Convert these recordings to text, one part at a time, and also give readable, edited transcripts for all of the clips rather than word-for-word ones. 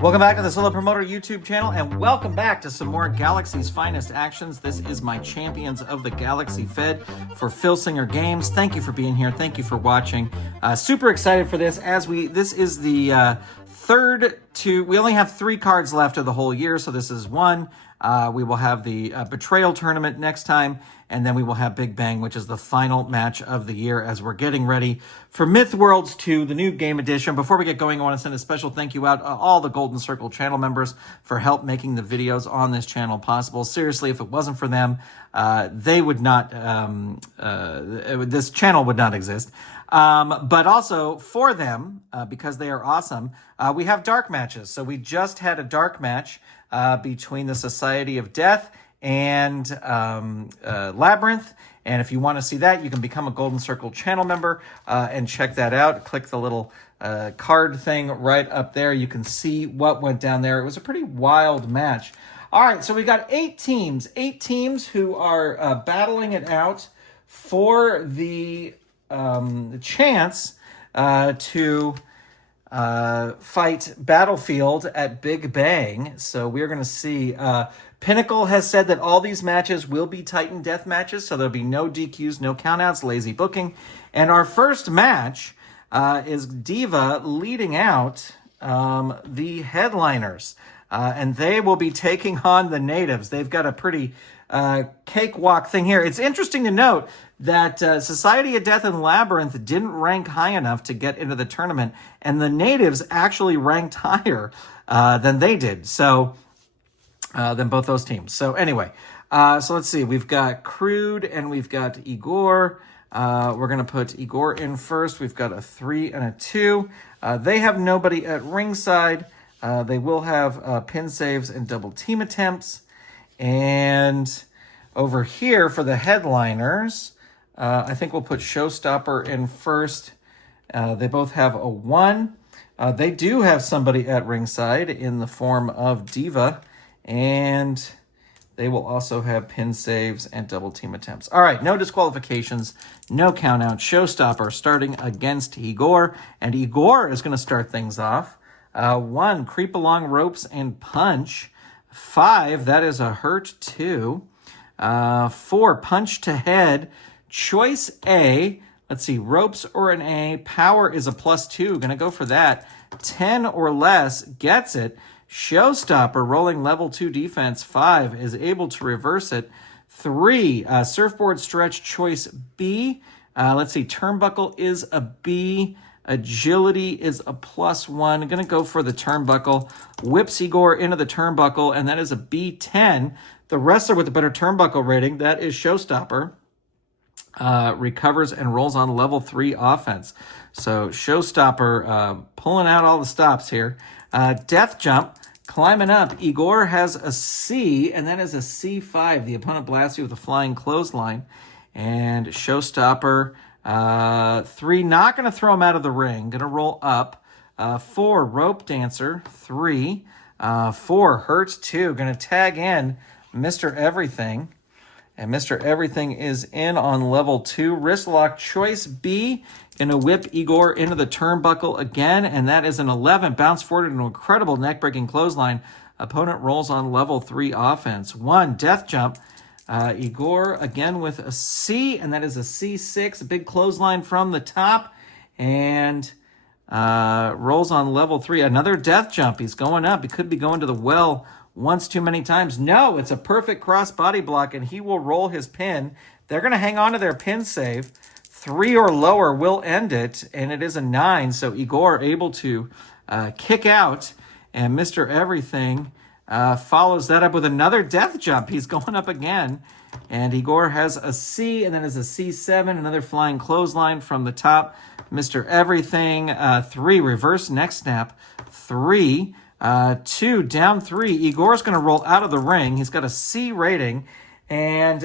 Welcome back to the Solo Promoter YouTube channel, and welcome back to some more Galaxy's finest actions. This is my Champions of the Galaxy Fed for Filsinger Games. Thank you for being here. Thank you for watching. Super excited for this. This is the we only have 3 cards left of the whole year, so this is one. We will have the Betrayal Tournament next time, and then we will have Big Bang, which is the final match of the year as we're getting ready for Myth Worlds 2, the new game edition. Before we get going, I want to send a special thank you out to all the Golden Circle channel members for help making the videos on this channel possible. Seriously, if it wasn't for them, they would not, this channel would not exist. But also for them, because they are awesome, we have dark matches. So we just had a dark match between the Society of Death and Labyrinth. And if you want to see that, you can become a Golden Circle channel member and check that out. Click the little card thing right up there. You can see what went down there. It was a pretty wild match. All right, so we got 8 teams who are battling it out for the chance to fight Battlefield at Big Bang. So we're going to see... Pinnacle has said that all these matches will be Titan Death matches, so there'll be no DQs, no countouts, lazy booking. And our first match is Diva leading out the headliners. And they will be taking on the natives. They've got a pretty cakewalk thing here. It's interesting to note that Society of Death and Labyrinth didn't rank high enough to get into the tournament, and the natives actually ranked higher than they did. So... than both those teams. So anyway, so let's see. We've got Crude and we've got Igor. We're going to put Igor in first. We've got a 3 and a 2. They have nobody at ringside. They will have pin saves and double team attempts. And over here for the headliners, I think we'll put Showstopper in first. They both have a 1. They do have somebody at ringside in the form of Diva. And they will also have pin saves and double team attempts. All right, no disqualifications, no count out. Showstopper starting against Igor. And Igor is going to start things off. 1, creep along ropes and punch. 5, that is a hurt 2. 4, punch to head. Choice A. Let's see, ropes or an A. Power is a +2. Going to go for that. 10 or less gets it. Showstopper rolling level 2 defense. 5 is able to reverse it. 3, surfboard stretch choice B. Let's see, turnbuckle is a B. Agility is a +1. Going to go for the turnbuckle. Whips Igor into the turnbuckle, and that is a B10. The wrestler with the better turnbuckle rating, that is Showstopper, recovers and rolls on level 3 offense. So Showstopper pulling out all the stops here. Death jump, climbing up. Igor has a C, and that is a C5. The opponent blasts you with a flying clothesline. And Showstopper, 3, not going to throw him out of the ring. Going to roll up. 4, rope dancer. 3. 4, hurt 2. Going to tag in Mr. Everything. And Mr. Everything is in on level 2. Wrist lock choice B. Going to whip Igor into the turnbuckle again. And that is an 11. Bounce forward into an incredible neck-breaking clothesline. Opponent rolls on level 3 offense. 1, death jump. Igor again with a C. And that is a C6. A big clothesline from the top. And rolls on level 3. Another death jump. He's going up. He could be going to the well once too many times. No, it's a perfect cross body block, and he will roll his pin. They're going to hang on to their pin save. 3 or lower will end it, and it is a 9. So Igor able to kick out, and Mr. Everything follows that up with another death jump. He's going up again, and Igor has a C, and then is a C7, another flying clothesline from the top. Mr. Everything, 3, reverse neck snap. 3, 2, down 3. Igor's going to roll out of the ring. He's got a C rating. And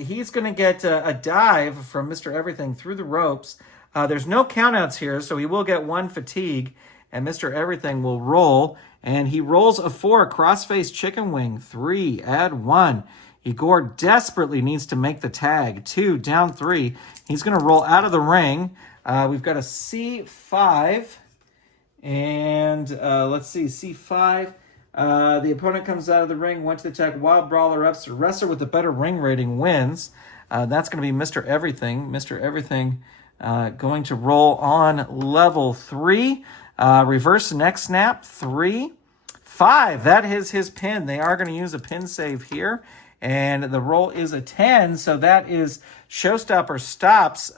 he's going to get a dive from Mr. Everything through the ropes. There's no countouts here, so he will get 1 fatigue. And Mr. Everything will roll. And he rolls a 4, crossface chicken wing. 3, add 1. Igor desperately needs to make the tag. 2, down 3. He's going to roll out of the ring. We've got a C5. And let's see, C5. The opponent comes out of the ring, went to the attack, wild brawler ups. The wrestler with the better ring rating wins. That's going to be Mr. Everything. Mr. Everything going to roll on level 3. Reverse neck snap, 3. 5, that is his pin. They are going to use a pin save here. And the roll is a 10, so that is Showstopper stops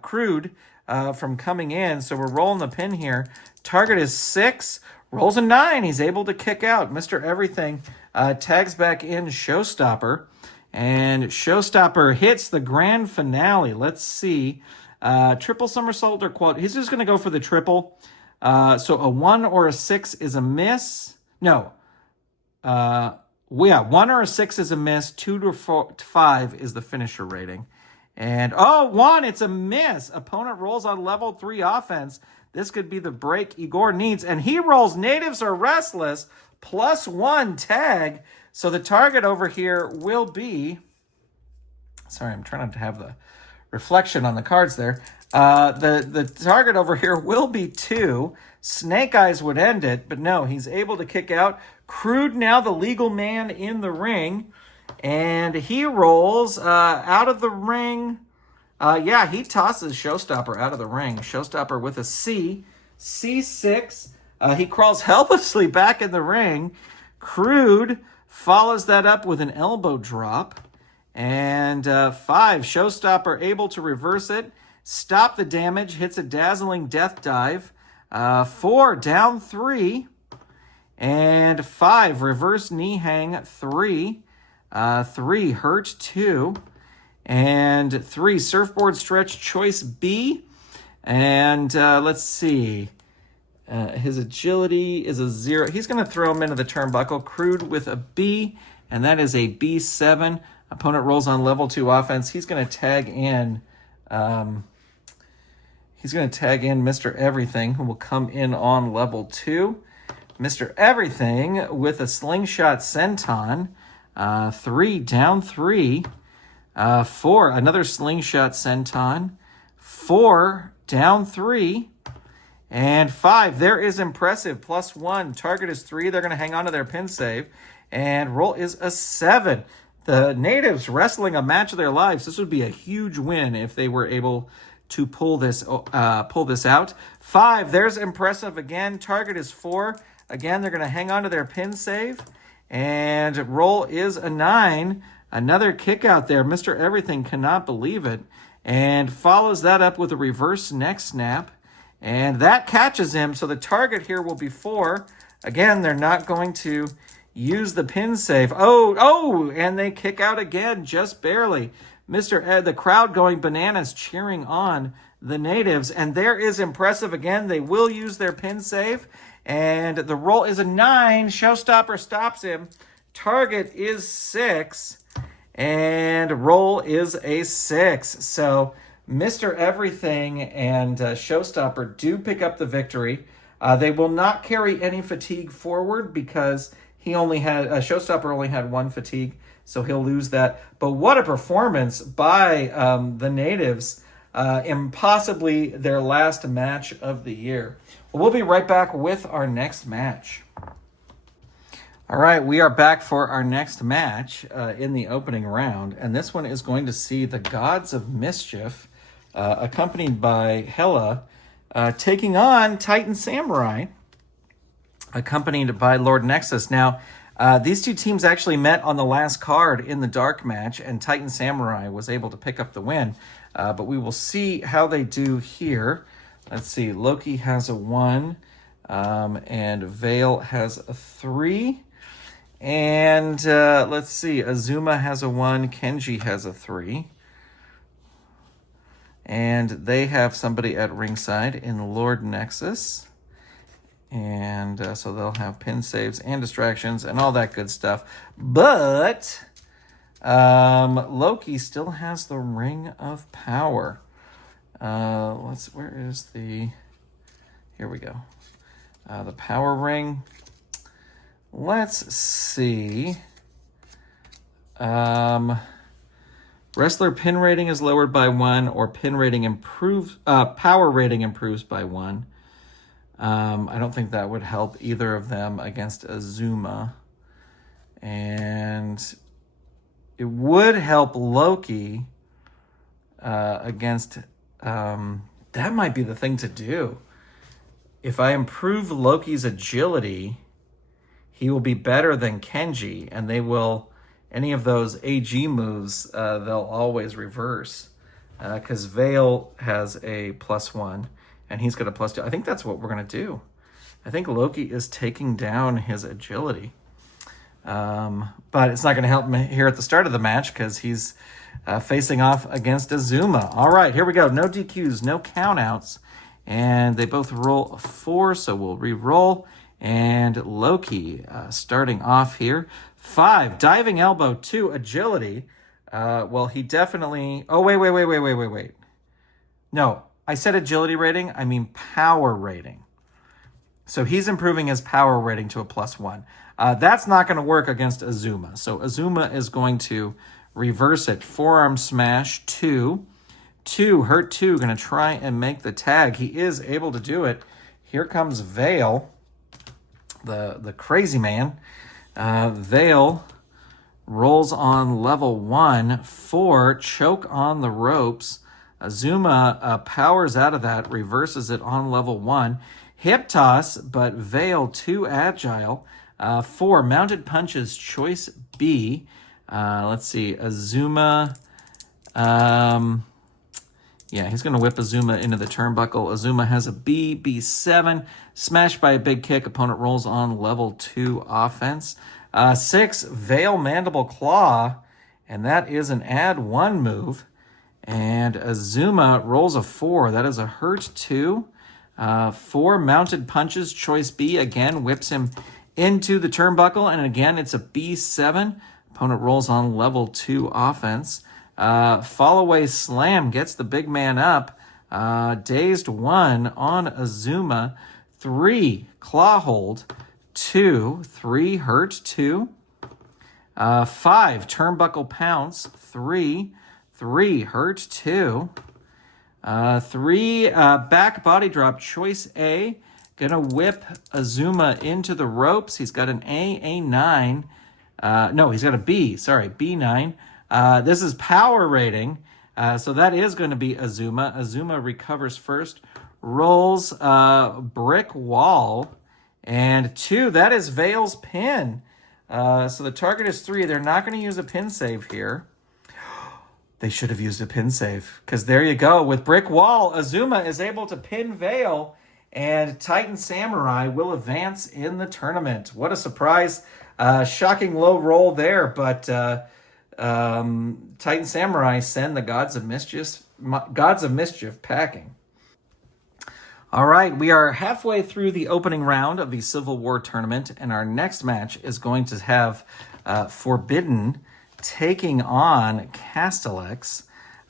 Crude from coming in. So we're rolling the pin here. Target is 6, rolls a 9. He's able to kick out. Mr. Everything tags back in Showstopper. And Showstopper hits the grand finale. Let's see. Triple somersault or quad. He's just going to go for the triple. So a 1 or a 6 is a miss. No. Yeah, 1 or a 6 is a miss. 2 to 5 is the finisher rating. And, 1, it's a miss. Opponent rolls on level 3 offense. This could be the break Igor needs. And he rolls natives are restless, +1 tag. So the target over here will be... Sorry, I'm trying not to have the reflection on the cards there. The target over here will be 2. Snake Eyes would end it, but no, he's able to kick out. Crude now the legal man in the ring, and he rolls out of the ring. Yeah, he tosses Showstopper out of the ring. Showstopper with a C. C6. He crawls helplessly back in the ring. Crude follows that up with an elbow drop. And 5, Showstopper able to reverse it. Stop the damage. Hits a dazzling death dive. 4, down 3. And 5, reverse knee hang, 3. 3, hurt 2. And 3, surfboard stretch choice B. And let's see. His agility is a 0. He's going to throw him into the turnbuckle. Crude with a B. And that is a B7. Opponent rolls on level 2 offense. He's going to tag in... He's going to tag in Mr. Everything, who will come in on level 2. Mr. Everything with a slingshot senton. 3, down 3. 4, another slingshot senton. 4, down 3. And 5, there is impressive, +1. Target is 3. They're going to hang on to their pin save. And roll is a 7. The natives wrestling a match of their lives. This would be a huge win if they were able to pull this out. 5, there's impressive again. Target is 4. Again, they're going to hang on to their pin save. And roll is a 9. Another kick out there. Mr. Everything cannot believe it. And follows that up with a reverse neck snap. And that catches him. So the target here will be 4. Again, they're not going to use the pin save. And they kick out again, just barely. Mr. Ed, the crowd going bananas, cheering on the natives. And there is impressive again. They will use their pin save. And the roll is a 9. Showstopper stops him. Target is 6. And roll is a 6. So Mr. Everything and Showstopper do pick up the victory. They will not carry any fatigue forward because Showstopper only had 1 fatigue. So he'll lose that. But what a performance by the natives in possibly their last match of the year. Well, we'll be right back with our next match. All right, we are back for our next match in the opening round. And this one is going to see the Gods of Mischief, accompanied by Hela, taking on Titan Samurai, accompanied by Lord Nexus. Now, these two teams actually met on the last card in the dark match, and Titan Samurai was able to pick up the win. But we will see how they do here. Let's see. Loki has a 1, and Vale has a 3. And let's see. Azuma has a 1. Kenji has a 3. And they have somebody at ringside in Lord Nexus. And so they'll have pin saves and distractions and all that good stuff. But Loki still has the Ring of Power. Here we go. The Power Ring. Let's see. Wrestler pin rating is lowered by 1, or pin rating improves. Power rating improves by 1. I don't think that would help either of them against Azuma. And it would help Loki against... that might be the thing to do. If I improve Loki's agility, he will be better than Kenji, and they will... any of those AG moves, they'll always reverse. Because Vale has a +1, and he's got a +2. I think that's what we're going to do. I think Loki is taking down his agility. But it's not going to help him here at the start of the match because he's facing off against Azuma. All right, here we go. No DQs, no countouts. And they both roll a 4, so we'll re-roll. And Loki starting off here. 5, diving elbow, 2, agility. Well, he definitely... oh, wait. No, I said agility rating. I mean power rating. So he's improving his power rating to a +1. That's not going to work against Azuma. So Azuma is going to reverse it. Forearm smash, 2. 2, hurt 2, going to try and make the tag. He is able to do it. Here comes Vale, the crazy man. Vale rolls on level 1, 4, choke on the ropes. Azuma powers out of that, reverses it on level 1. Hip toss, but Vale too agile. 4, mounted punches, choice B. Let's see, Azuma... yeah, he's going to whip Azuma into the turnbuckle. Azuma has a B, B7. Smashed by a big kick. Opponent rolls on level 2 offense. 6, Vale Mandible Claw. And that is an add 1 move. And Azuma rolls a 4. That is a hurt 2. 4, mounted punches. Choice B. Again, whips him into the turnbuckle. And again, it's a B7. Opponent rolls on level 2 offense. Fall away slam gets the big man up. Dazed 1 on Azuma. 3, claw hold. 2, 3, hurt 2. 5, turnbuckle pounce. 3, 3, hurt 2. 3, back body drop, choice A. Gonna whip Azuma into the ropes. He's got an A9. No, he's got a B, sorry, B9. This is power rating, so that is going to be Azuma. Azuma recovers first, rolls brick wall, and 2, that is Vale's pin. So the target is 3. They're not going to use a pin save here. They should have used a pin save, because there you go. With brick wall, Azuma is able to pin Vale, and Titan Samurai will advance in the tournament. What a surprise. Shocking low roll there, but... Titan Samurai send the Gods of Mischief packing. All right, we are halfway through the opening round of the Civil War tournament, and our next match is going to have Forbidden taking on Castellix.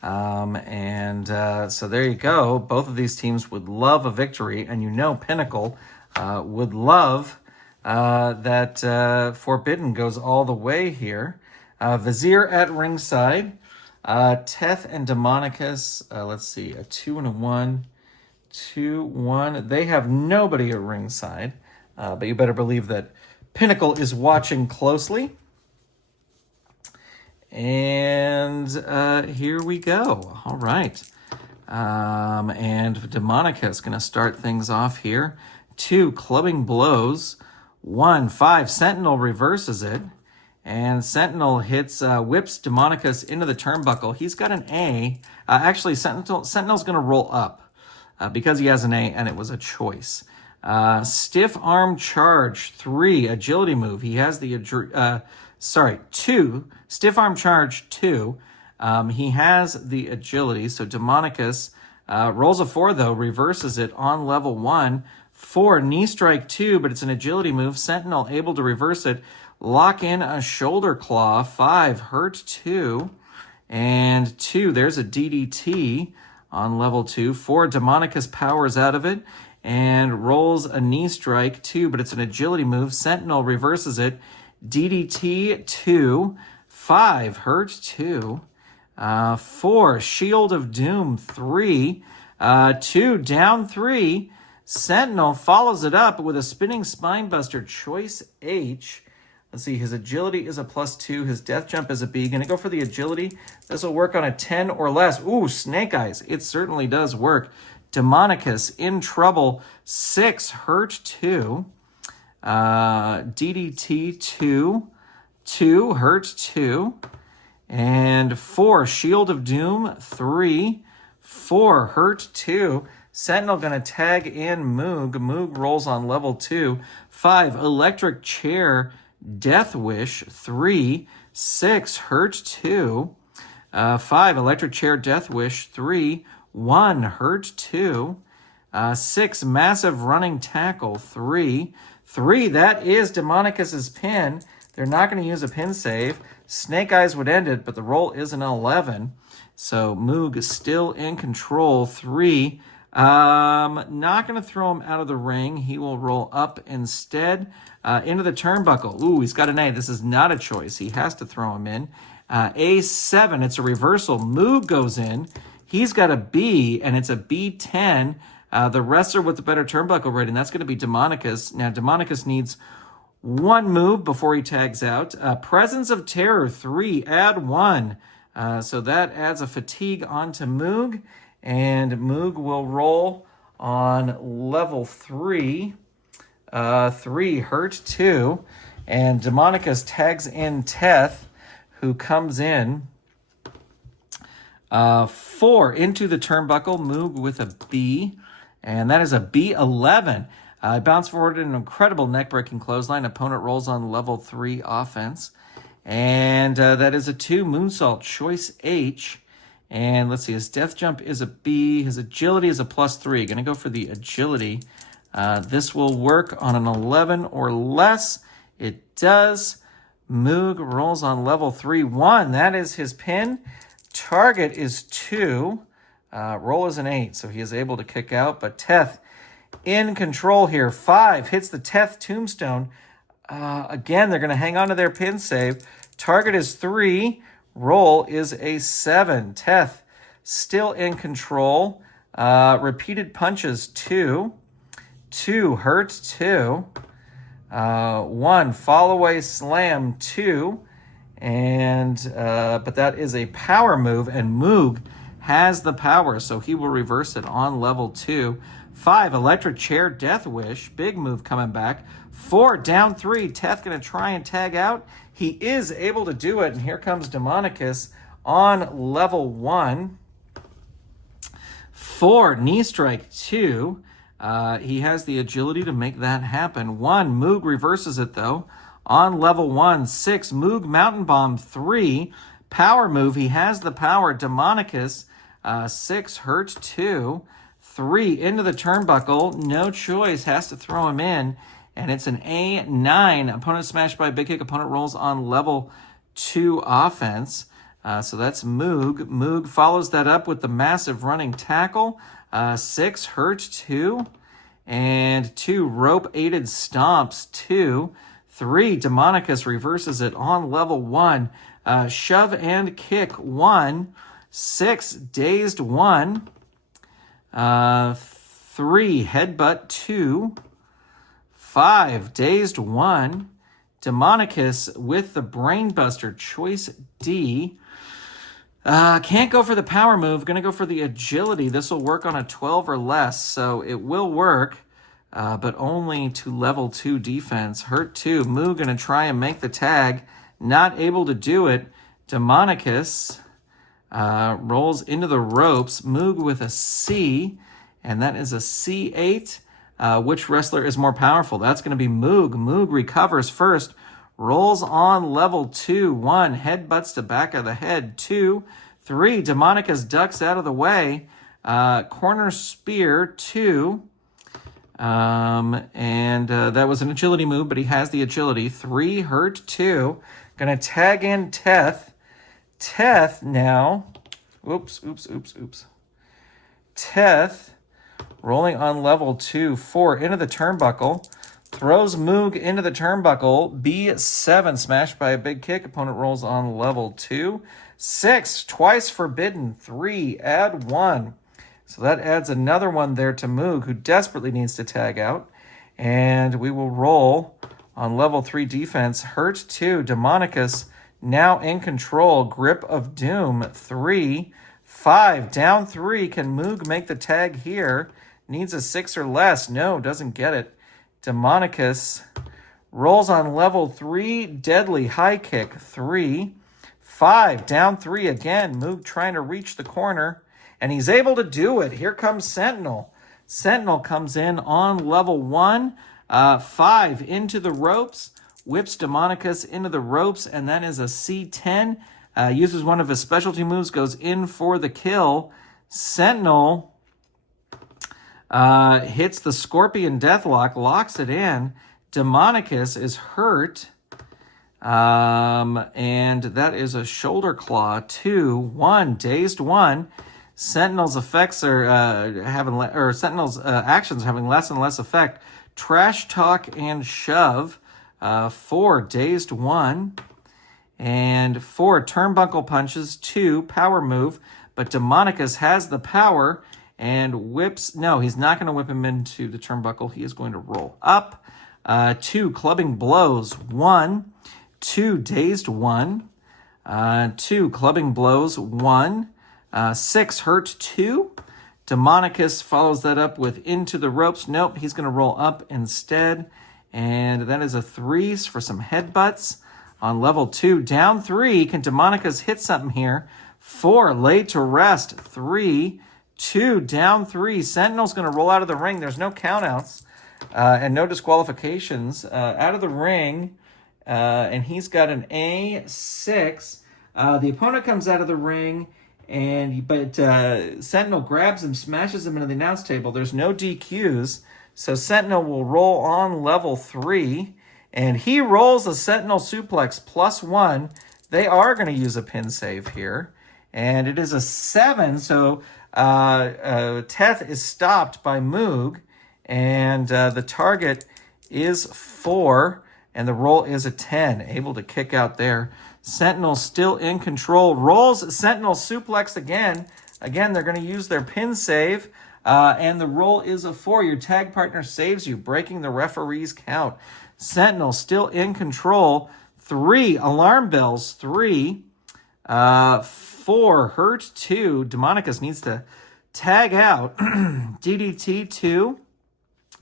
So there you go. Both of these teams would love a victory, and you know Pinnacle would love that Forbidden goes all the way here. Vizier at ringside. Teth and Demonicus. Let's see, a 2 and a 1. 2, 1. They have nobody at ringside. But you better believe that Pinnacle is watching closely. And here we go. All right. And Demonicus is going to start things off here. 2, clubbing blows. 1, 5. Sentinel reverses it. And Sentinel whips Demonicus into the turnbuckle. He's got an A. Actually, Sentinel's going to roll up because he has an A, and it was a choice. Stiff arm charge, 3, agility move. He has the 2, stiff arm charge, 2. He has the agility. So Demonicus rolls a 4 though, reverses it on level 1. 4, knee strike 2, but it's an agility move. Sentinel able to reverse it. Lock in a shoulder claw. 5, hurt 2. And 2, there's a DDT on level 2. 4, Demonicus powers out of it and rolls a knee strike 2, but it's an agility move. Sentinel reverses it. DDT 2. 5, hurt 2. 4, Shield of Doom 3. 2, down 3. Sentinel follows it up with a spinning Spinebuster, choice H. Let's see, his agility is a +2. His death jump is a B. Going to go for the agility. This will work on a 10 or less. Ooh, Snake Eyes. It certainly does work. Demonicus in trouble. 6, hurt 2. DDT 2. 2, hurt 2. And 4, Shield of Doom 3. 4, hurt 2. Sentinel going to tag in Moog. Moog rolls on level 2. 5, Electric Chair, Death Wish 3. 6, hurt 2. 5, Electric Chair, Death Wish 3. 1, hurt 2. 6, Massive Running Tackle 3. 3, that is Demonicus's pin. They're not going to use a pin save. Snake Eyes would end it, but the roll is an 11. So Moog is still in control. 3. Not going to throw him out of the ring. He will roll up instead into the turnbuckle. Ooh, he's got an A. This is not a choice. He has to throw him in. A7, it's a reversal. Moog goes in. He's got a B, and it's a B10. The wrestler with the better turnbuckle rating, that's going to be Demonicus. Now, Demonicus needs 1 move before he tags out. Presence of Terror 3, add 1. So that adds a fatigue onto Moog. And Moog will roll on level 3. 3, hurt 2. And Demonicus tags in Teth, who comes in 4 into the turnbuckle. Moog with a B. And that is a B11. Bounce forward in an incredible neck-breaking clothesline. Opponent rolls on level 3 offense. And that is a 2, Moonsault, choice H. And let's see, his death jump is a B. His agility is a +3. Going to go for the agility. This will work on an 11 or less. It does. Moog rolls on level 3. 1, that is his pin. Target is 2. Roll is an 8, so he is able to kick out. But Teth in control here. 5, hits the Teth tombstone. Again, they're going to hang on to their pin save. Target is 3. Roll is a 7. Teth still in control. Repeated punches 2. 2, hurt 2. 1, fall away slam 2. And but that is a power move, and Moog has the power, so he will reverse it on level 2. 5, Electric Chair, Death Wish. Big move coming back. 4, down 3. Teth going to try and tag out. He is able to do it, and here comes Demonicus on level 1. 4, Knee Strike 2. He has the agility to make that happen. 1, Moog reverses it, though. On level 1, 6, Moog Mountain Bomb 3. Power move, he has the power. Demonicus, 6, hurt 2. 3, into the turnbuckle. No choice, has to throw him in. And it's an A9. Opponent smashed by a big kick. Opponent rolls on level 2 offense. So that's Moog. Moog follows that up with the massive running tackle. 6, hurt 2. And 2, rope-aided stomps 2. 3, Demonicus reverses it on level 1. Shove and kick 1. 6, dazed 1. 3, headbutt 2. 5, dazed 1. Demonicus with the brainbuster, choice D. Can't go for the power move. Going to go for the agility. This will work on a 12 or less, so it will work, but only to level 2 defense. Hurt 2. Moog going to try and make the tag. Not able to do it. Demonicus rolls into the ropes. Moog with a C, and that is a C8. Which wrestler is more powerful? That's going to be Moog. Moog recovers first. Rolls on level 2. 1, headbutts to back of the head. 2, 3, Demonicus ducks out of the way. Corner spear 2. And that was an agility move, but he has the agility. 3, hurt 2. Going to tag in Teth. Teth now. Oops. Teth rolling on level 2. 4, into the turnbuckle. Throws Moog into the turnbuckle. B7, smashed by a big kick. Opponent rolls on level 2. 6, twice forbidden. 3, add 1. So that adds another one there to Moog, who desperately needs to tag out. And we will roll on level 3 defense. Hurt 2. Demonicus now in control. Grip of Doom 3. 5. Down 3. Can Moog make the tag here? Needs a 6 or less. No, doesn't get it. Demonicus rolls on level 3. Deadly high kick 3. 5. Down 3 again. Moog trying to reach the corner. And he's able to do it. Here comes Sentinel. Sentinel comes in on level 1. 5 into the ropes. Whips Demonicus into the ropes. And that is a C10. Uses one of his specialty moves. Goes in for the kill. Sentinel hits the Scorpion Deathlock. Locks it in. Demonicus is hurt. And that is a shoulder claw. 2. 1. Dazed 1. Sentinel's effects are Sentinel's actions are having less and less effect. Trash talk and shove. 4. Dazed 1. And 4. Turnbuckle punches. 2. Power move. But Demonicus has the power and whips. No, he's not going to whip him into the turnbuckle. He is going to roll up. 2. Clubbing blows. 1. 2. Dazed 1. 2. Clubbing blows. 1. 6. Hurt 2. Demonicus follows that up with into the ropes. Nope, he's going to roll up instead. And that is a 3 for some headbutts. On level 2, down 3. Can Demonicus hit something here? 4. Laid to rest. 3. 2. Down 3. Sentinel's going to roll out of the ring. There's no countouts and no disqualifications. Out of the ring. And he's got an A6. The opponent comes out of the ring. But Sentinel grabs him, smashes him into the announce table. There's no DQs, so Sentinel will roll on level 3, and he rolls a Sentinel suplex +1. They are going to use a pin save here, and it is a 7, so Teth is stopped by Moog, and the target is 4, and the roll is a 10, able to kick out there. Sentinel still in control. Rolls Sentinel suplex again. Again, they're going to use their pin save. And the roll is a 4. Your tag partner saves you, breaking the referee's count. Sentinel still in control. 3. Alarm bells. 3. 4. Hurt 2. Demonicus needs to tag out. DDT 2.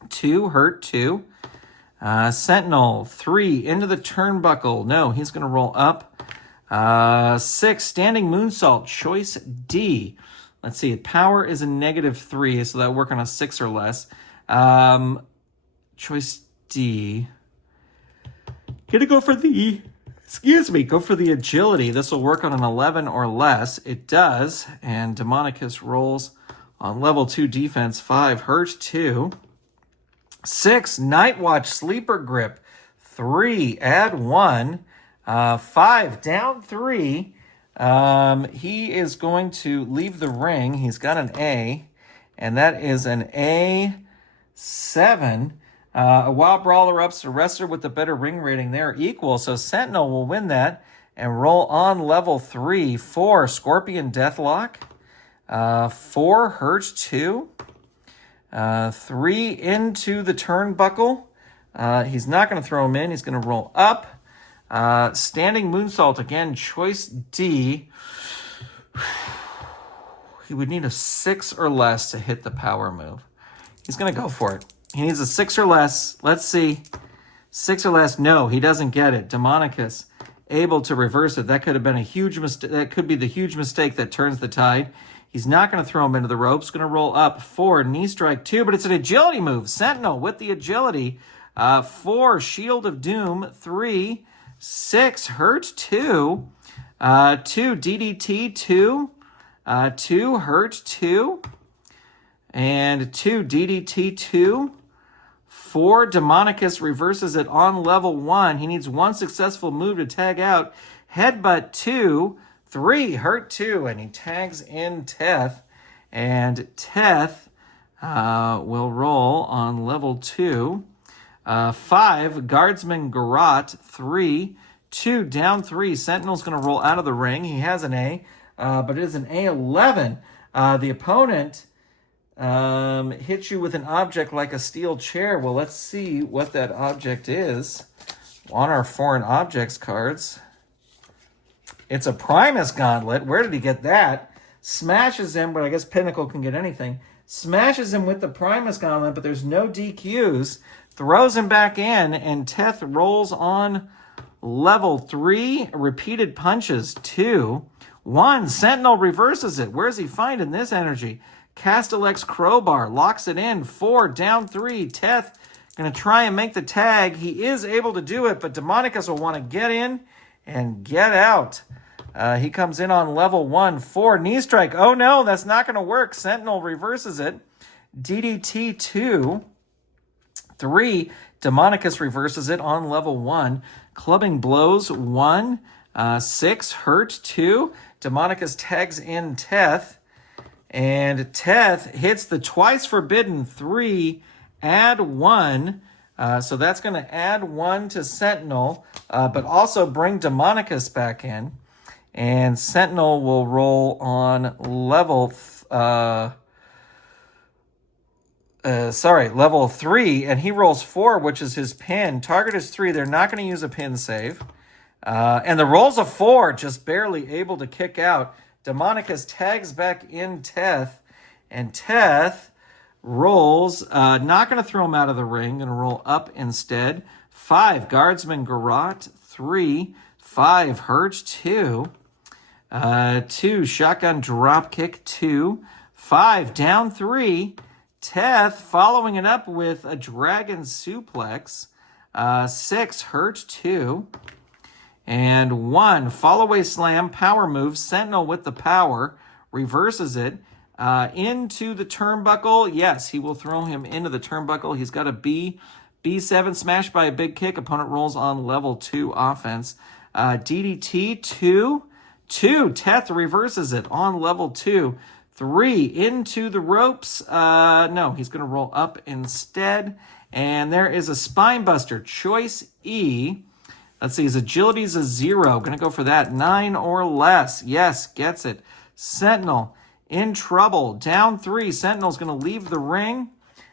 2. Hurt 2. Sentinel 3 into the turnbuckle. No, he's going to roll up. 6. Standing moonsault. Choice D. Let's see. Power is a -3, so that'll work on a 6 or less. Choice D. Gonna go for the agility. This will work on an 11 or less. It does. And Demonicus rolls on level 2 defense. 5. Hurt 2. 6. Night Watch Sleeper Grip. 3. Add 1. 5. Down 3. He is going to leave the ring. He's got an A, and that is an A7. A Wild Brawler ups a wrestler with the better ring rating. They're equal, so Sentinel will win that and roll on level 3. 4. Scorpion Deathlock. 4. Hurt 2. 3 into the turnbuckle. He's not going to throw him in. He's going to roll up. Standing moonsault again. Choice D. He would need a 6 or less to hit the power move. He's going to go for it. He needs a 6 or less. Let's see. 6 or less. No, he doesn't get it. Demonicus able to reverse it. That could have been a huge mistake. That could be the huge mistake that turns the tide. He's not going to throw him into the ropes. Going to roll up. 4. Knee strike 2, but it's an agility move. Sentinel with the agility. 4. Shield of Doom. 3. 6. Hurt 2. 2. DDT 2. 2. Hurt 2. And 2. DDT 2. 4. Demonicus reverses it on level 1. He needs 1 successful move to tag out. Headbutt 2. 3. Hurt 2. And he tags in Teth. And Teth will roll on level 2. 5. Guardsman Garrote. 3. 2. Down 3. Sentinel's going to roll out of the ring. He has an A, but it is an A11. The opponent hit you with an object like a steel chair. Well, let's see what that object is on our foreign objects cards. It's a Primus Gauntlet. Where did he get that? Smashes him, but I guess Pinnacle can get anything. Smashes him with the Primus Gauntlet, but there's no DQs. Throws him back in, and Teth rolls on level 3. Repeated punches, 2. 1. Sentinel reverses it. Where's he finding this energy? Castellex Crowbar locks it in. 4. Down 3. Teth going to try and make the tag. He is able to do it, but Demonicus will want to get in and get out. He comes in on level 1. 4. Knee strike. Oh no, that's not going to work. Sentinel reverses it. DDT 2. 3. Demonicus reverses it on level 1. Clubbing blows 1. 6. Hurt 2. Demonicus tags in Teth. And Teth hits the twice forbidden 3. Add 1. So that's going to add 1 to Sentinel, but also bring Demonicus back in. And Sentinel will roll on level level 3, and he rolls 4, which is his pin. Target is 3. They're not going to use a pin save. And the roll's a 4, just barely able to kick out. Demonicus tags back in Teth, and Teth rolls, not going to throw him out of the ring, going to roll up instead. 5, Guardsman Garrote. 3, 5, Hurt. 2, 2, Shotgun Dropkick. 2, 5, down 3. Teth following it up with a Dragon Suplex. 6, Hurt. 2, and 1, Fallaway Slam, power move. Sentinel with the power, reverses it. Into the turnbuckle. Yes, he will throw him into the turnbuckle. He's got a B7, smashed by a big kick. Opponent rolls on level 2 offense. DDT 2. Teth reverses it on level 2. 3, into the ropes. No, he's going to roll up instead. And there is a Spinebuster. Choice E. Let's see, his agility is a 0. Going to go for that. 9 or less. Yes, gets it. Sentinel in trouble. Down 3. Sentinel's going to leave the ring.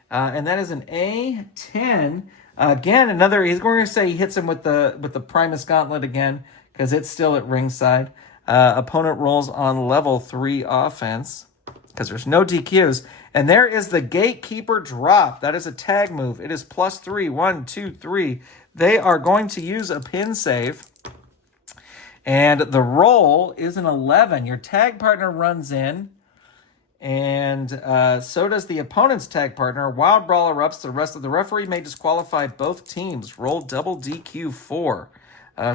And that is an A10. Again, another, he's going to say he hits him with the Primus Gauntlet again, because it's still at ringside. Opponent rolls on level 3 offense, because there's no DQs. And there is the Gatekeeper drop. That is a tag move. It is +3. 1, 2, 3. They are going to use a pin save. And the roll is an 11. Your tag partner runs in. And so does the opponent's tag partner. Wild Brawl erupts. The referee may disqualify both teams. Roll double DQ 4.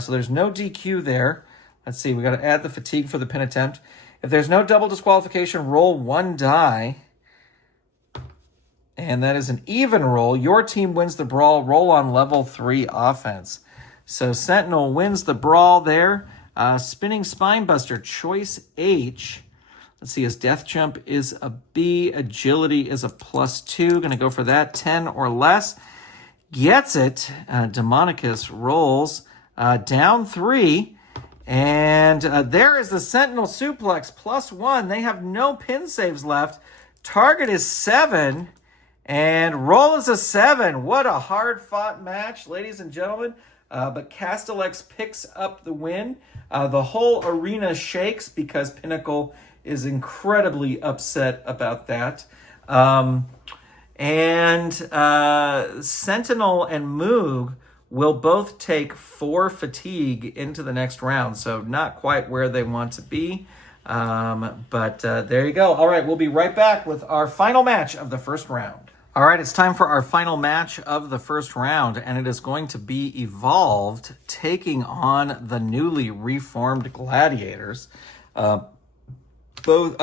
So there's no DQ there. Let's see. We got to add the fatigue for the pin attempt. If there's no double disqualification, roll 1 die. And that is an even roll. Your team wins the brawl. Roll on level 3 offense. So Sentinel wins the brawl there. Spinning Spinebuster, choice H. Let's see, his death jump is a B. Agility is a +2. Going to go for that. 10 or less. Gets it. Demonicus rolls down 3. And there is the Sentinel Suplex, +1. They have no pin saves left. Target is 7. And roll is a 7. What a hard-fought match, ladies and gentlemen. But Castellex picks up the win. The whole arena shakes because Pinnacle is incredibly upset about that. And Sentinel and Moog will both take 4 fatigue into the next round. So not quite where they want to be. But there you go. All right, we'll be right back with our final match of the first round. All right, it's time for our final match of the first round, and it is going to be Evolved taking on the newly reformed Gladiators. Both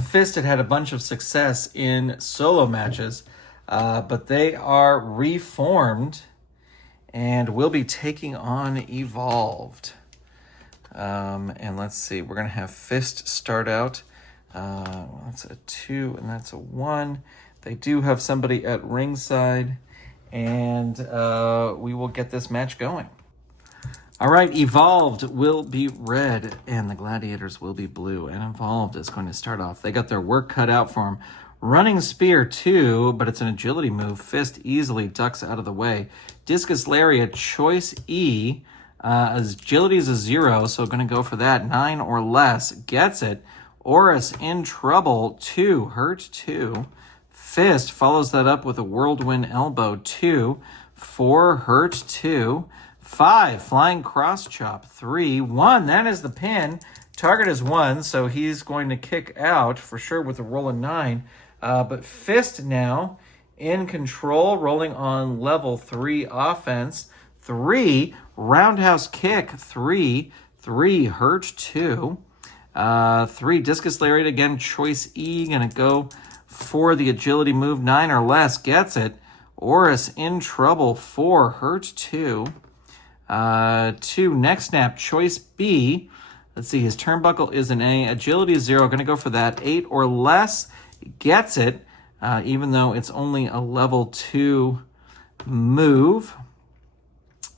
Fist had a bunch of success in solo matches, but they are reformed and will be taking on Evolved. And let's see, we're going to have Fist start out. That's a 2 and that's a 1. They do have somebody at ringside, and we will get this match going. All right, Evolved will be red, and the Gladiators will be blue. And Evolved is going to start off. They got their work cut out for them. Running Spear 2, but it's an agility move. Fist easily ducks out of the way. Discus Lariat, Choice E. Agility is a 0, so going to go for that. 9 or less. Gets it. Oris in trouble. 2. Hurt 2. Fist follows that up with a Whirlwind Elbow. 2. 4. Hurt 2. 5. Flying Cross Chop. 3. 1. That is the pin. Target is 1, so he's going to kick out for sure with a roll of 9. But Fist now in control, rolling on level 3 offense. 3. Roundhouse Kick. 3. 3. Hurt 2. 3. Discus Lariat again. Choice E. Going to go for the agility move. 9 or less. Gets it. Oris in trouble. 4. Hurt 2. 2. Neck Snap. Choice B. Let's see. His turnbuckle is an A. Agility is 0. Going to go for that. 8 or less. Gets it. Even though it's only a level 2 move.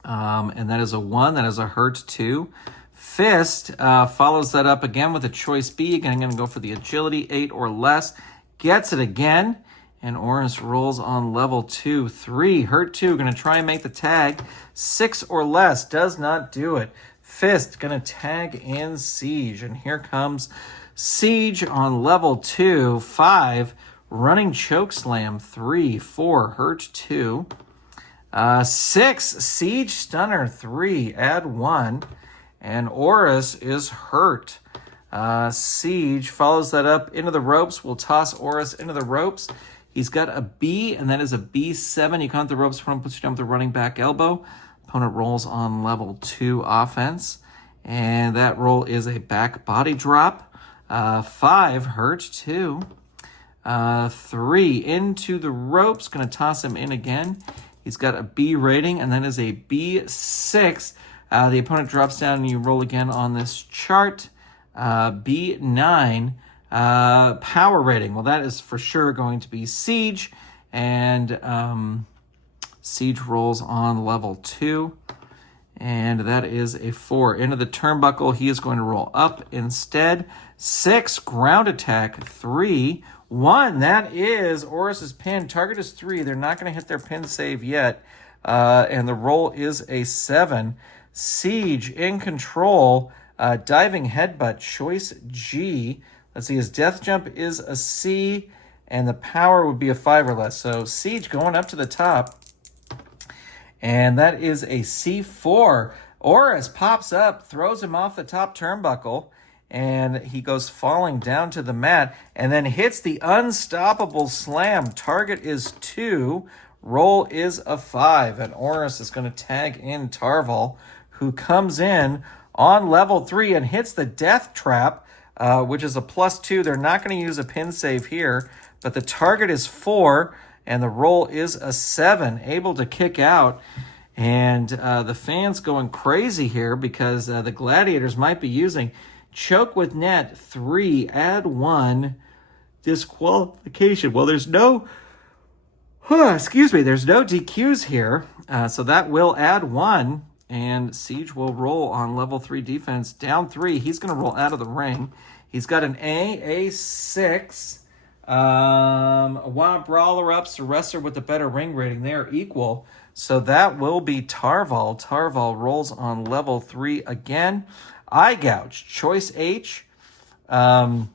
And that is a 1. That is a hurt 2. Fist follows that up again with a choice B. Again, I'm going to go for the agility, 8 or less. Gets it again. And Oris rolls on level 2. 3. Hurt 2. Going to try and make the tag. 6 or less. Does not do it. Fist going to tag in Siege. And here comes Siege on level 2. 5. Running Choke Slam. 3. 4. Hurt 2. 6. Siege Stunner. 3. Add 1. And Oris is hurt. Siege follows that up into the ropes. We'll toss Oris into the ropes. He's got a B, and that is a B7. You count the ropes from him, puts you down with the running back elbow. Opponent rolls on level 2 offense. And that roll is a back body drop. 5. Hurt 2. 3. Into the ropes. Going to toss him in again. He's got a B rating, and that is a B6. The opponent drops down, and you roll again on this chart. B9. Power rating. Well, that is for sure going to be Siege. And Siege rolls on level 2. And that is a 4. Into the turnbuckle, he is going to roll up instead. 6. Ground attack. 3. 1. That is Oris's pin. Target is 3. They're not going to hit their pin save yet. And the roll is a 7. Siege in control. Diving headbutt. Choice G. Let's see. His death jump is a C. And the power would be a 5 or less. So Siege going up to the top. And that is a C4. Oris pops up, throws him off the top turnbuckle, and he goes falling down to the mat, and then hits the unstoppable slam. Target is 2. Roll is a 5. And Oris is going to tag in Tarval, who comes in on level 3 and hits the death trap, which is a +2. They're not going to use a pin save here, but the target is 4. And the roll is a 7, able to kick out. And the fans going crazy here because the Gladiators might be using choke with net. 3, add 1, disqualification. Well, there's no, there's no DQs here. So that will add 1. And Siege will roll on level 3 defense. Down 3, he's going to roll out of the ring. He's got an A6. One brawler ups, the wrestler with the better ring rating. They are equal. So that will be Tarval. Tarval rolls on level 3 again. Eye Gouge, choice H. Let's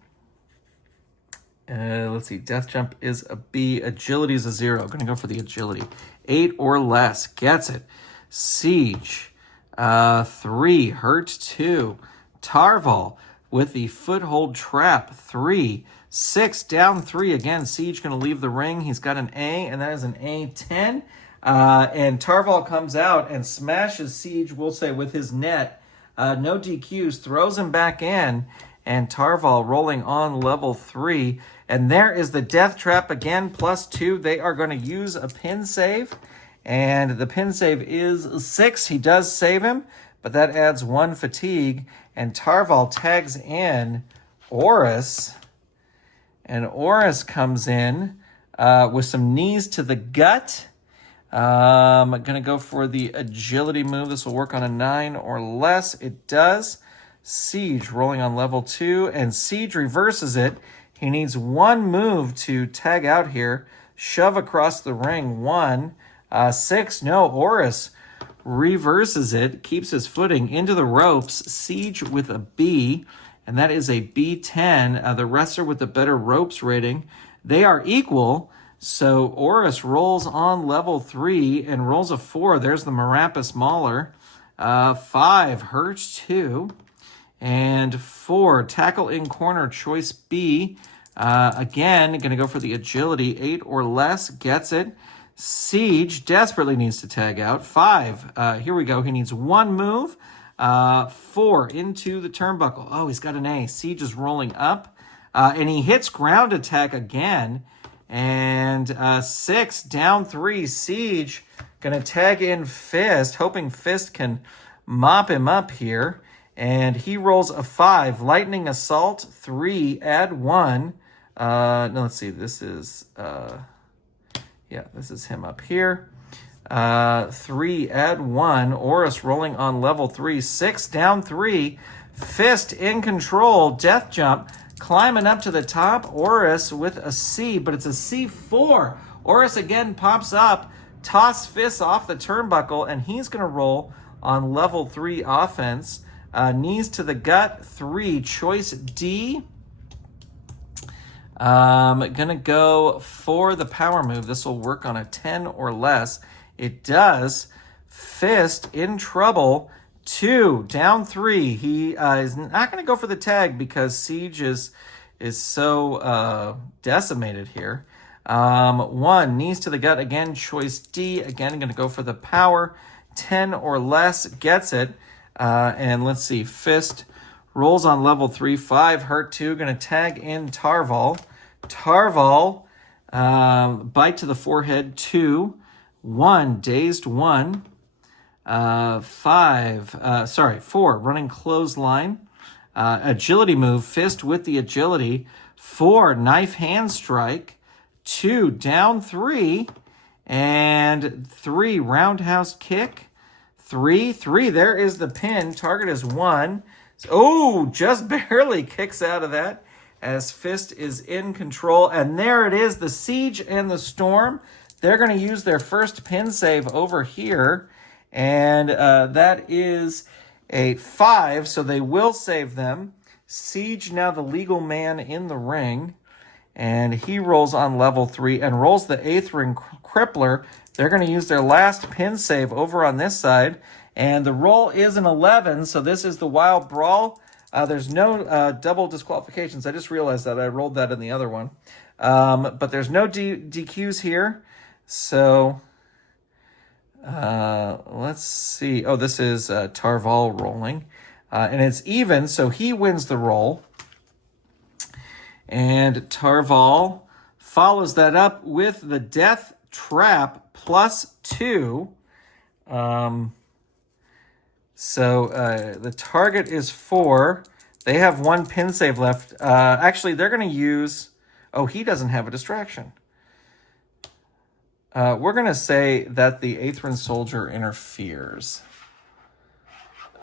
see. Death jump is a B. Agility is a 0. Going to go for the agility. 8 or less. Gets it. Siege. 3. Hurt 2. Tarval with the foothold trap. 3. 6, down 3 again. Siege going to leave the ring. He's got an A, and that is an A10. And Tarval comes out and smashes Siege, we'll say, with his net. No DQs, throws him back in. And Tarval rolling on level 3. And there is the death trap again, +2. They are going to use a pin save. And the pin save is 6. He does save him, but that adds 1 fatigue. And Tarval tags in Oris. And Oris comes in with some knees to the gut. I'm going to go for the agility move. This will work on a 9 or less. It does. Siege rolling on level 2. And Siege reverses it. He needs one move to tag out here. Shove across the ring. 1. 6. No, Oris reverses it, keeps his footing into the ropes. Siege with a B, and that is a B10. The wrestler with the better ropes rating. They are equal, so Oris rolls on level 3 and rolls a 4. There's the Marapus Mauler. 5, Hurt 2. And 4, Tackle in Corner, choice B. Again, going to go for the agility. 8 or less, gets it. Siege desperately needs to tag out. 5, here we go. He needs one move. 4, into the turnbuckle. Oh, he's got an A. Siege is rolling up. And he hits ground attack again. And 6, down 3. Siege going to tag in Fist, hoping Fist can mop him up here. And he rolls a 5. Lightning Assault, 3, add 1. No, let's see. This is, this is him up here. 3, add 1. Oris rolling on level 3. 6, down 3. Fist in control. Death Jump. Climbing up to the top. Oris with a C, but it's a C4. Oris again pops up. Toss Fist off the turnbuckle, and he's going to roll on level 3 offense. Knees to the gut, 3, choice D. Gonna go for the power move. This will work on a 10 or less. It does. Fist in trouble, 2, down 3. He is not gonna go for the tag because Siege is so decimated here. 1, knees to the gut again, choice D. Again, gonna go for the power, 10 or less, gets it. And let's see, Fist rolls on level 3, 5, hurt 2, going to tag in Tarval. Tarval, bite to the forehead, 2, 1, dazed 1, 4, running clothesline, agility move, Fist with the agility, 4, knife hand strike, 2, down 3, and 3, roundhouse kick, 3, there is the pin. Target is 1. Oh, just barely kicks out of that as Fist is in control. And there it is, the Siege and the Storm. They're going to use their first pin save over here. And that is a 5, so they will save them. Siege now the legal man in the ring. And he rolls on level 3 and rolls the 8th ring crippler. They're going to use their last pin save over on this side. And the roll is an 11, so this is the Wild Brawl. There's no double disqualifications. I just realized that. I rolled that in the other one. But there's no DQs here. So let's see. Oh, this is Tarval rolling. And it's even, so he wins the roll. And Tarval follows that up with the Death Trap plus 2. So the target is 4. They have 1 pin save left. Actually, they're going to use... Oh, he doesn't have a distraction. We're going to say that the Aethrin soldier interferes.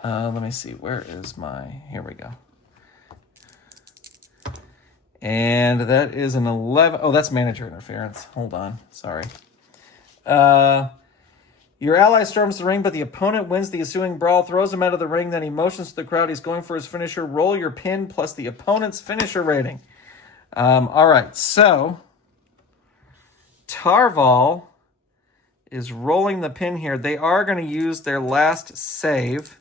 Let me see. Where is my... Here we go. And that is an 11. Oh, that's manager interference. Hold on. Sorry. Your ally storms the ring, but the opponent wins the ensuing brawl, throws him out of the ring, then he motions to the crowd. He's going for his finisher. Roll your pin plus the opponent's finisher rating. All right, so Tarval is rolling the pin here. They are going to use their last save.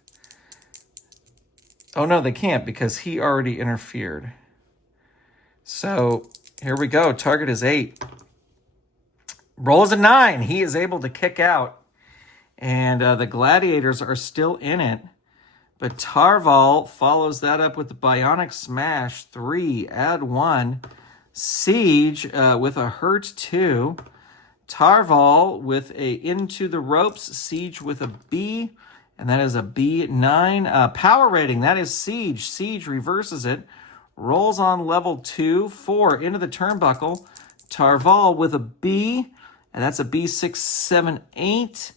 Oh, no, they can't because he already interfered. So here we go. Target is 8. Roll is a 9. He is able to kick out. And the Gladiators are still in it. But Tarval follows that up with the Bionic Smash. 3, add 1. Siege with a hurt 2. Tarval with a into the ropes. Siege with a B. And that is a B9. Power rating, that is Siege. Siege reverses it. Rolls on level 2. 4 into the turnbuckle. Tarval with a B. And that's a B6, 7, 8.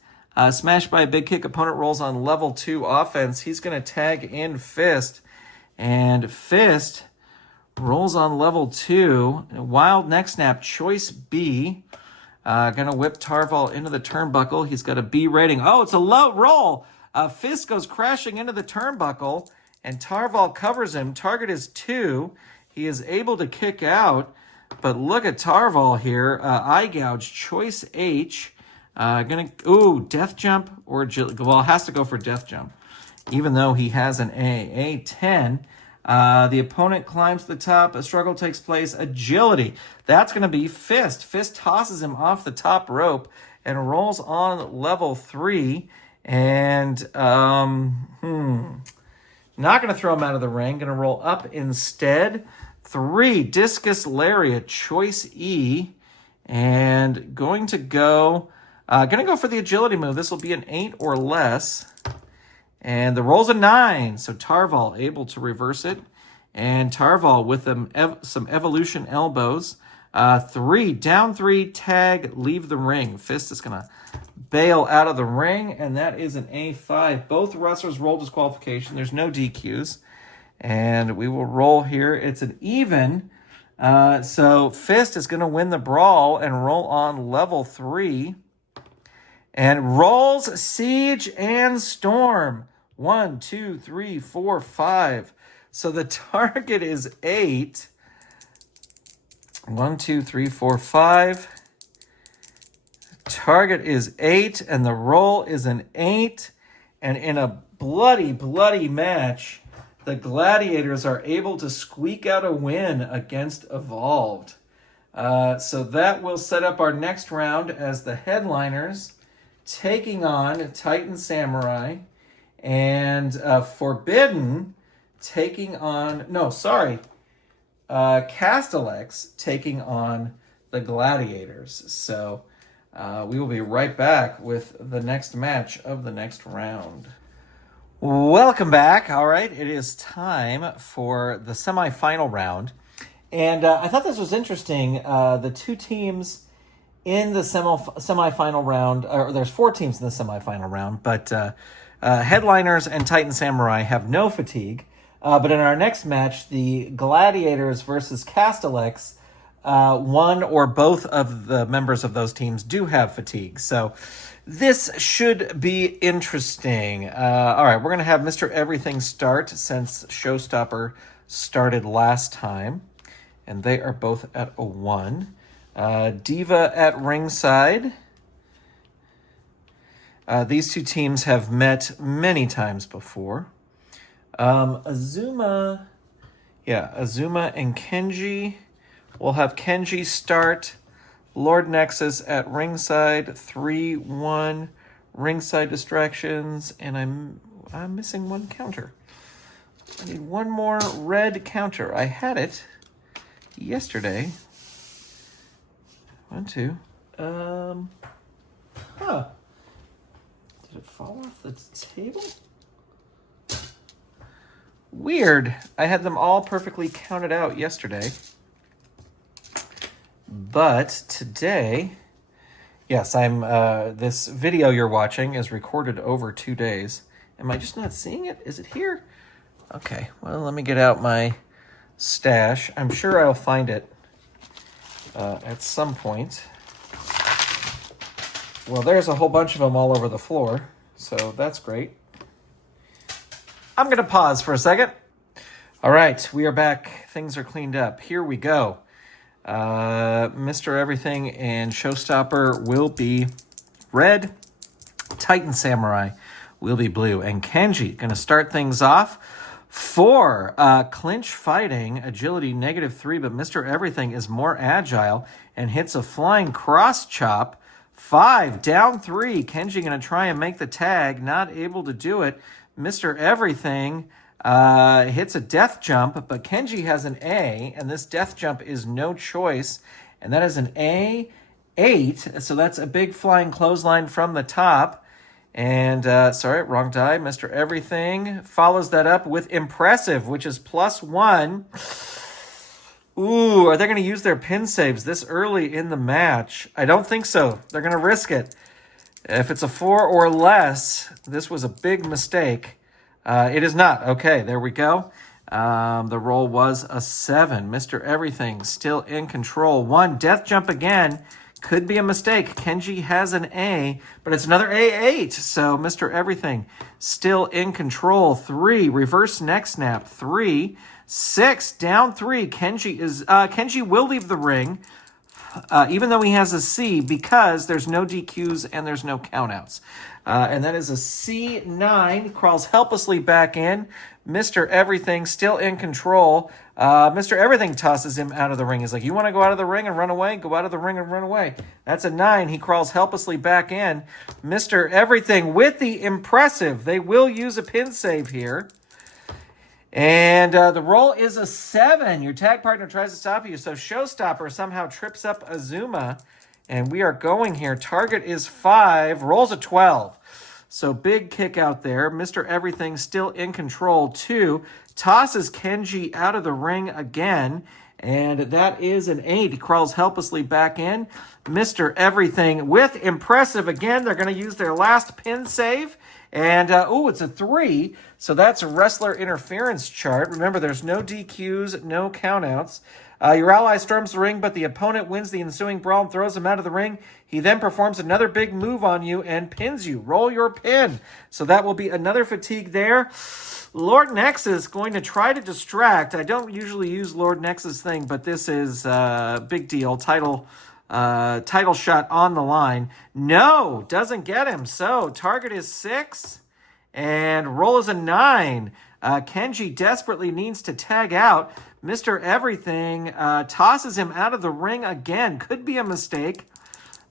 Smashed by a big kick. Opponent rolls on level 2 offense. He's going to tag in Fist. And Fist rolls on level 2. Wild neck snap, choice B. Gonna whip Tarval into the turnbuckle. He's got a B rating. Oh, it's a low roll. Fist goes crashing into the turnbuckle, and Tarval covers him. Target is 2. He is able to kick out, but look at Tarval here. Eye gouge, choice H. Death jump or agility. Well, it has to go for death jump, even though he has an A. A10. The opponent climbs to the top. A struggle takes place. Agility. That's going to be Fist. Fist tosses him off the top rope and rolls on level 3. And, not going to throw him out of the ring. Going to roll up instead. 3, Discus Lariat, choice E. And going to go for the agility move. This will be an 8 or less. And the roll's a 9, so Tarval able to reverse it. And Tarval with some evolution elbows. 3, down 3, tag, leave the ring. Fist is going to bail out of the ring, and that is an A5. Both wrestlers roll disqualification. There's no DQs. And we will roll here. It's an even. So Fist is going to win the brawl and roll on level 3. And rolls Siege and Storm. 1, 2, 3, 4, 5. So the target is 8. 1, 2, 3, 4, 5. Target is 8, and the roll is an 8. And in a bloody, bloody match, the Gladiators are able to squeak out a win against Evolved. So that will set up our next round as the headliners taking on Titan Samurai, and Forbidden taking on, Castellax taking on the Gladiators. So we will be right back with the next match of the next round. Welcome back. All right, it is time for the semifinal round. And I thought this was interesting. The two teams in the semifinal round, or there's 4 teams in the semifinal round, but Headliners and Titan Samurai have no fatigue. But in our next match, the Gladiators versus Castellax, one or both of the members of those teams do have fatigue. So this should be interesting. All right, we're going to have Mr. Everything start since Showstopper started last time. And they are both at a 1. Diva at ringside. These two teams have met many times before. Azuma and Kenji. We'll have Kenji start. Lord Nexus at ringside. 3-1. Ringside distractions. And I'm missing one counter. I need one more red counter. I had it yesterday. 1, 2. Did it fall off the table? Weird. I had them all perfectly counted out yesterday. But today, yes, this video you're watching is recorded over 2 days. Am I just not seeing it? Is it here? Okay, well, let me get out my stash. I'm sure I'll find it at some point. Well, there's a whole bunch of them all over the floor, so that's great. I'm going to pause for a second. All right, we are back. Things are cleaned up. Here we go. Mr. Everything and Showstopper will be red. Titan Samurai will be blue. And Kenji going to start things off. 4, clinch fighting, agility -3, but Mr. Everything is more agile and hits a flying cross chop. 5, down 3, Kenji going to try and make the tag, not able to do it. Mr. Everything hits a death jump, but Kenji has an A, and this death jump is no choice, and that is an A8, so that's a big flying clothesline from the top. And, wrong die. Mr. Everything follows that up with Impressive, which is +1. Ooh, are they going to use their pin saves this early in the match? I don't think so. They're going to risk it. If it's a 4 or less, this was a big mistake. It is not. Okay, there we go. The roll was a 7. Mr. Everything still in control. 1, death jump again. Could be a mistake. Kenji has an A, but it's another A8. So Mr. Everything still in control. 3, reverse neck snap. 3, 6, down 3. Kenji will leave the ring, even though he has a C, because there's no DQs and there's no countouts. And that is a C9. Crawls helplessly back in. Mr. Everything still in control. Mr. Everything tosses him out of the ring. He's like, you want to go out of the ring and run away? Go out of the ring and run away. That's a 9. He crawls helplessly back in. Mr. Everything with the impressive. They will use a pin save here. And the roll is a 7. Your tag partner tries to stop you. So Showstopper somehow trips up Azuma. And we are going here. Target is 5. Rolls a 12. So big kick out there. Mr. Everything still in control. 2. Tosses Kenji out of the ring again. And that is an 8. He crawls helplessly back in. Mr. Everything with impressive again. They're going to use their last pin save. And, it's a 3. So that's a wrestler interference chart. Remember, there's no DQs, no countouts. Your ally storms the ring, but the opponent wins the ensuing brawl and throws him out of the ring. He then performs another big move on you and pins you. Roll your pin. So that will be another fatigue there. Lord Nexus going to try to distract. I don't usually use Lord Nexus thing, but this is a big deal. Title shot on the line. No, doesn't get him. So target is 6 and roll is a 9. Kenji desperately needs to tag out. Mr. Everything tosses him out of the ring again. Could be a mistake,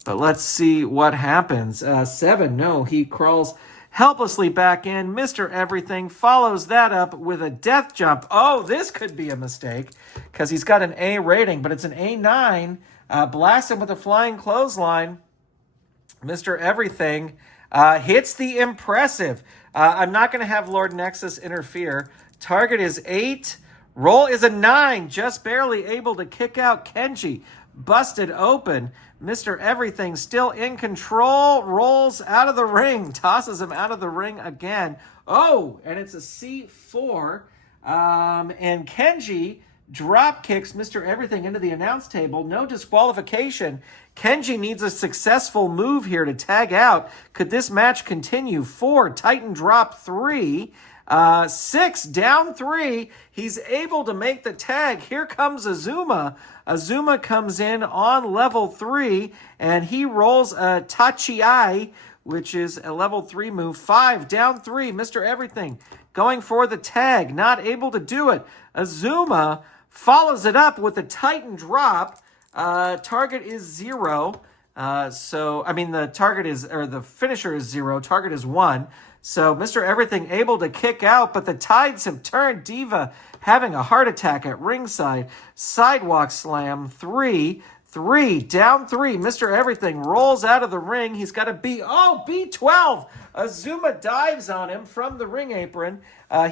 but let's see what happens. 7, no, he crawls helplessly back in. Mr. Everything follows that up with a death jump. Oh, this could be a mistake because he's got an A rating, but it's an A9. Blasts him with a flying clothesline. Mr. Everything hits the impressive. I'm not going to have Lord Nexus interfere. Target is 8. Roll is a 9. Just barely able to kick out Kenji. Busted open. Mr. Everything still in control. Rolls out of the ring. Tosses him out of the ring again. Oh, and it's a C4. And Kenji drop kicks Mr. Everything into the announce table. No disqualification. Kenji needs a successful move here to tag out. Could this match continue? 4, Titan drop 3. 6, down 3. He's able to make the tag. Here comes Azuma. Azuma comes in on level 3, and he rolls a Tachi-ai, which is a level 3 move. 5, down 3. Mr. Everything going for the tag. Not able to do it. Azuma follows it up with a Titan drop. Target is 0. The finisher is 0. Target is 1. So Mr. Everything able to kick out, but the tides have turned. Diva having a heart attack at ringside. Sidewalk slam. 3, down 3. Mr. Everything rolls out of the ring. He's got a B. Oh, B12. Azuma dives on him from the ring apron.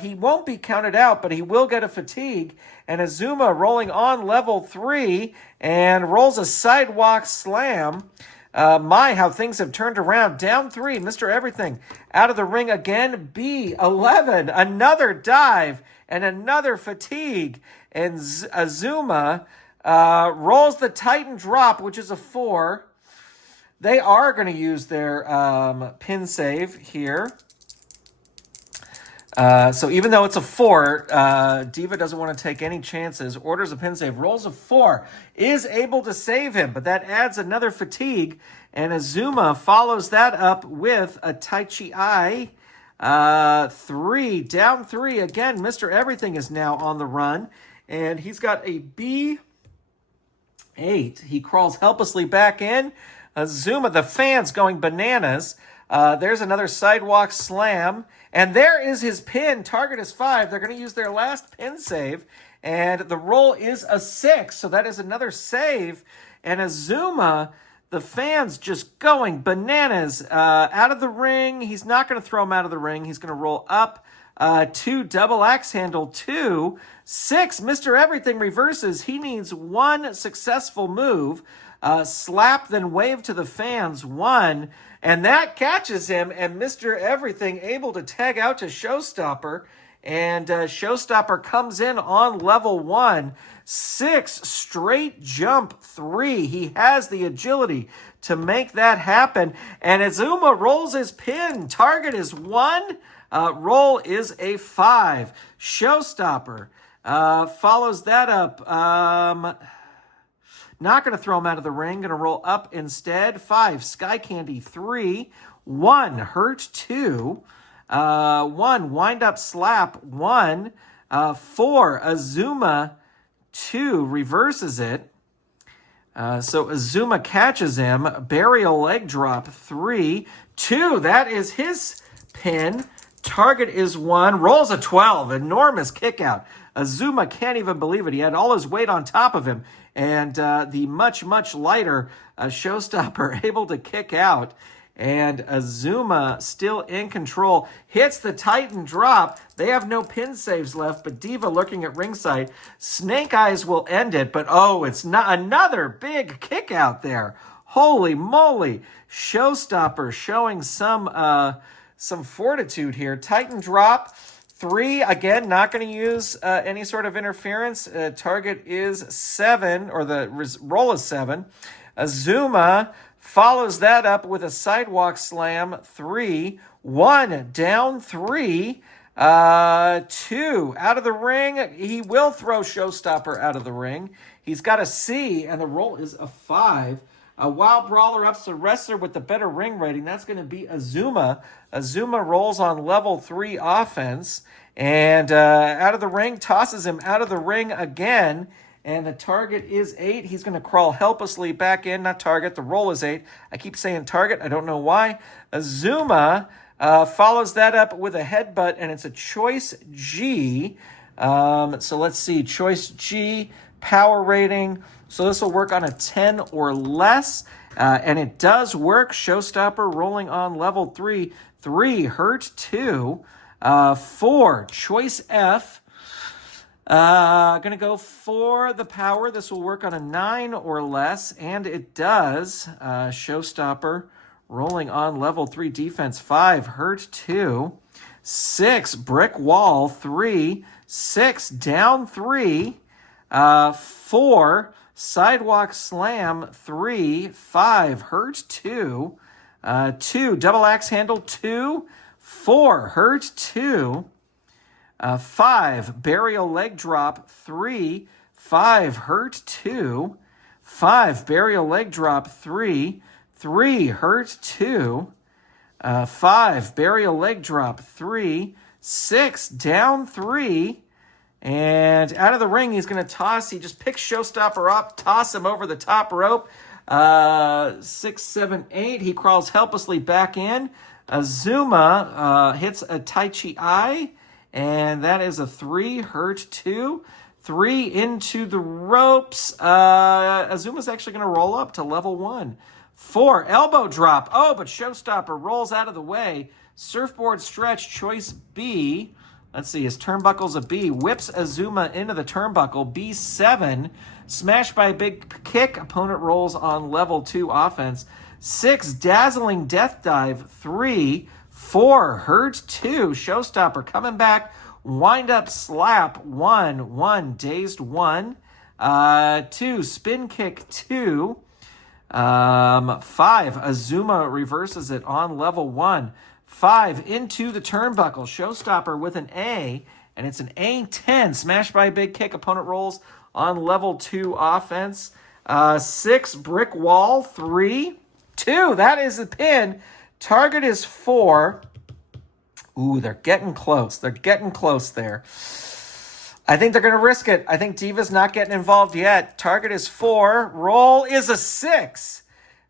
He won't be counted out, but he will get a fatigue. And Azuma rolling on level 3 and rolls a sidewalk slam. How things have turned around. Down 3, Mr. Everything out of the ring again. B11, another dive and another fatigue. And Azuma rolls the Titan drop, which is a 4. They are going to use their pin save here. So even though it's a 4, Diva doesn't want to take any chances. Orders a pin save. Rolls a 4. Is able to save him, but that adds another fatigue. And Azuma follows that up with a Tachi-ai. 3, down 3. Again, Mr. Everything is now on the run. And he's got a B8. He crawls helplessly back in. Azuma, the fans going bananas. There's another sidewalk slam. And there is his pin. Target is 5. They're going to use their last pin save. And the roll is a 6. So that is another save. And Azuma, the fans just going bananas. Out of the ring. He's not going to throw him out of the ring. He's going to roll up. 2, double axe handle. 2, 6. Mr. Everything reverses. He needs 1 successful move. Slap, then wave to the fans. 1. And that catches him, and Mr. Everything able to tag out to Showstopper. And Showstopper comes in on level 1. 6, straight jump 3. He has the agility to make that happen. And Azuma rolls his pin. Target is 1. Roll is a 5. Showstopper follows that up. Not going to throw him out of the ring. Going to roll up instead. 5, Sky Candy 3. 1, Hurt 2. 1, Wind Up Slap 1. 4, Azuma 2, reverses it. So Azuma catches him. Burial Leg Drop 3. 2, that is his pin. Target is 1. Rolls a 12. Enormous kick out. Azuma can't even believe it. He had all his weight on top of him. And the much, much lighter Showstopper able to kick out. And Azuma still in control. Hits the Titan drop. They have no pin saves left, but Diva lurking at ringside. Snake Eyes will end it, but oh, it's not another big kick out there. Holy moly. Showstopper showing some fortitude here. Titan drop. 3, again, not going to use any sort of interference. Target is 7, or the roll is 7. Azuma follows that up with a sidewalk slam. 3, 1, down 3, 2, out of the ring. He will throw Showstopper out of the ring. He's got a C, and the roll is a 5. A Wild Brawler ups the wrestler with the better ring rating. That's going to be Azuma. Azuma rolls on level 3 offense. And out of the ring, tosses him out of the ring again. And the target is 8. He's going to crawl helplessly back in. Not target. The roll is 8. I keep saying target. I don't know why. Azuma follows that up with a headbutt, and it's a choice G. So let's see. Choice G, power rating. So this will work on a 10 or less. And it does work. Showstopper rolling on level 3. 3, hurt 2. 4, choice F. Gonna go for the power. This will work on a 9 or less, and it does. Showstopper rolling on level 3, defense 5, hurt 2. 6, brick wall 3. 6, down 3. 4, sidewalk slam 3. 5, hurt 2. 2, double axe handle 2. 4, hurt 2. 5, burial leg drop 3. 5, hurt 2. 5, burial leg drop 3. 3, hurt 2. 5, burial leg drop 3. 6, down 3. And out of the ring, he's going to toss. He just picks Showstopper up, toss him over the top rope. 6, 7, 8. He crawls helplessly back in. Azuma hits a Tai Chi Eye, and that is a 3, hurt 2. 3 into the ropes. Azuma's actually going to roll up to level 1. 4, elbow drop. Oh, but Showstopper rolls out of the way. Surfboard stretch, choice B. Let's see, his turnbuckle's a B. Whips Azuma into the turnbuckle, B7. Smash by a big kick. Opponent rolls on level 2 offense. 6, dazzling death dive. 3, 4, hurt 2. Showstopper coming back. Wind up slap. 1, 1, dazed 1. 2, spin kick 2. 5, Azuma reverses it on level 1. 5, into the turnbuckle. Showstopper with an A, and it's an A10. Smash by a big kick. Opponent rolls on level 2 offense. 6, brick wall. 3, 2. That is the pin. Target is 4. Ooh, they're getting close. They're getting close there. I think they're going to risk it. I think Diva's not getting involved yet. Target is 4. Roll is a 6.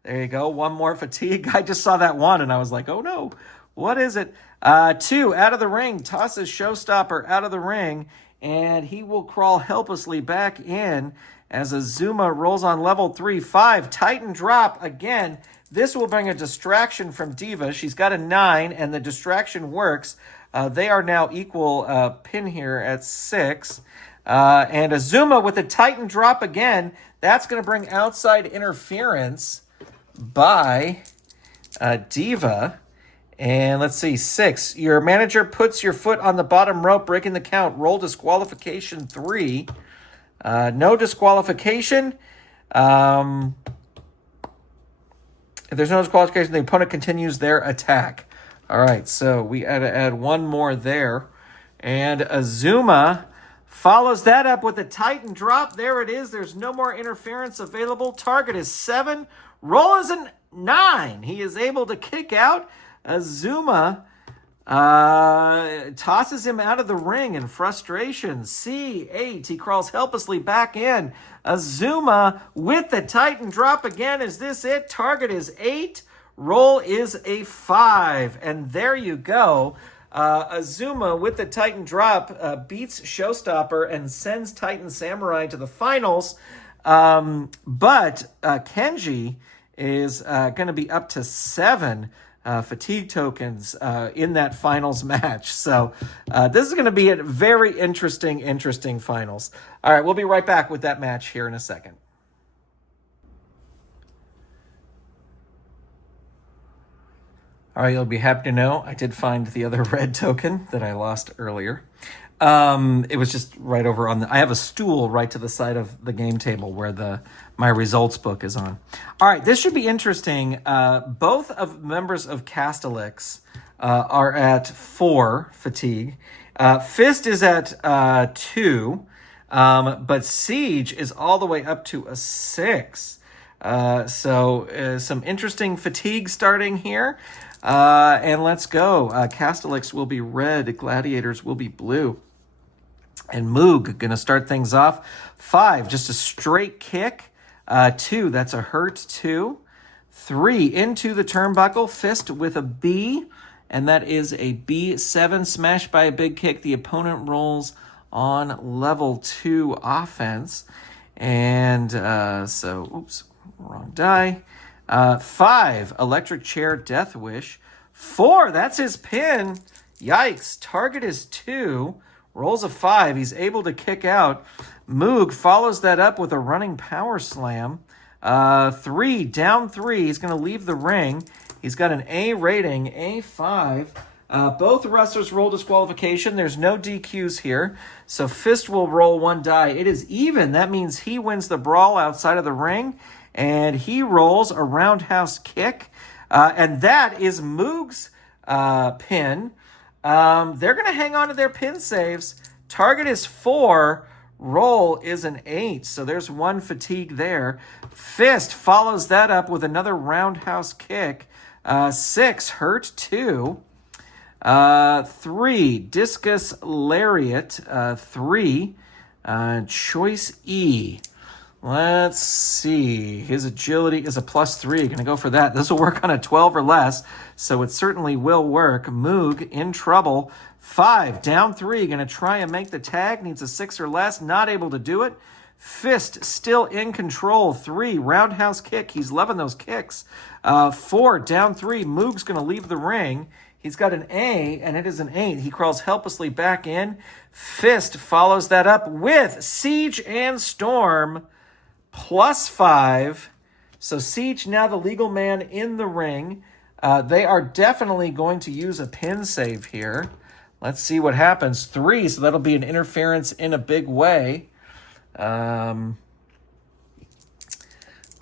There you go. One more fatigue. I just saw that 1, and I was like, oh, no. What is it? 2, out of the ring. Tosses Showstopper out of the ring, and he will crawl helplessly back in as Azuma rolls on level 3. 5, Titan drop again. This will bring a distraction from Diva. She's got a 9, and the distraction works. They are now equal pin here at 6. And Azuma with the Titan drop again. That's going to bring outside interference by Diva. And let's see, 6. Your manager puts your foot on the bottom rope, breaking the count. Roll disqualification 3. No disqualification. If there's no disqualification, the opponent continues their attack. All right, so we had to add one more there. And Azuma follows that up with a Titan drop. There it is. There's no more interference available. Target is 7. Roll is a 9. He is able to kick out. Azuma tosses him out of the ring in frustration. C8. He crawls helplessly back in. Azuma with the Titan drop again. Is this it? Target is 8. Roll is a 5. And there you go. Azuma with the Titan drop beats Showstopper and sends Titan Samurai to the finals. But Kenji is going to be up to 7 fatigue tokens in that finals match. So this is going to be a very interesting finals. All right, we'll be right back with that match here in a second. All right, you'll be happy to know I did find the other red token that I lost earlier. It was just right over on I have a stool right to the side of the game table where my results book is on. All right, this should be interesting. Both of members of Castellix are at 4 fatigue. Fist is at 2, but Siege is all the way up to a 6. So some interesting fatigue starting here. And let's go. Castellix will be red. Gladiators will be blue. And Moog going to start things off. 5, just a straight kick. 2, that's a hurt 2. 3, into the turnbuckle. Fist with a B. And that is a B7. Smashed by a big kick. The opponent rolls on level 2 offense. And oops, wrong die. 5, electric chair, death wish. 4, that's his pin. Yikes. Target is 2. Rolls a 5. He's able to kick out. Moog follows that up with a running power slam. 3, down 3. He's going to leave the ring. He's got an A rating, A5. Both wrestlers roll disqualification. There's no DQs here. So Fist will roll 1 die. It is even. That means he wins the brawl outside of the ring. And he rolls a roundhouse kick. And that is Moog's pin. They're going to hang on to their pin saves. Target is 4. Roll is an 8. So there's 1 fatigue there. Fist follows that up with another roundhouse kick. 6, hurt 2. 3, discus lariat. 3, choice E. Let's see. His agility is a +3. Going to go for that. This will work on a 12 or less, so it certainly will work. Moog in trouble. 5, down 3. Going to try and make the tag. Needs a 6 or less. Not able to do it. Fist still in control. 3, roundhouse kick. He's loving those kicks. 4, down 3. Moog's going to leave the ring. He's got an A, and it is an 8. He crawls helplessly back in. Fist follows that up with Siege and Storm. +5. So Siege now the legal man in the ring. They are definitely going to use a pin save here. Let's see what happens. 3, so that'll be an interference in a big way.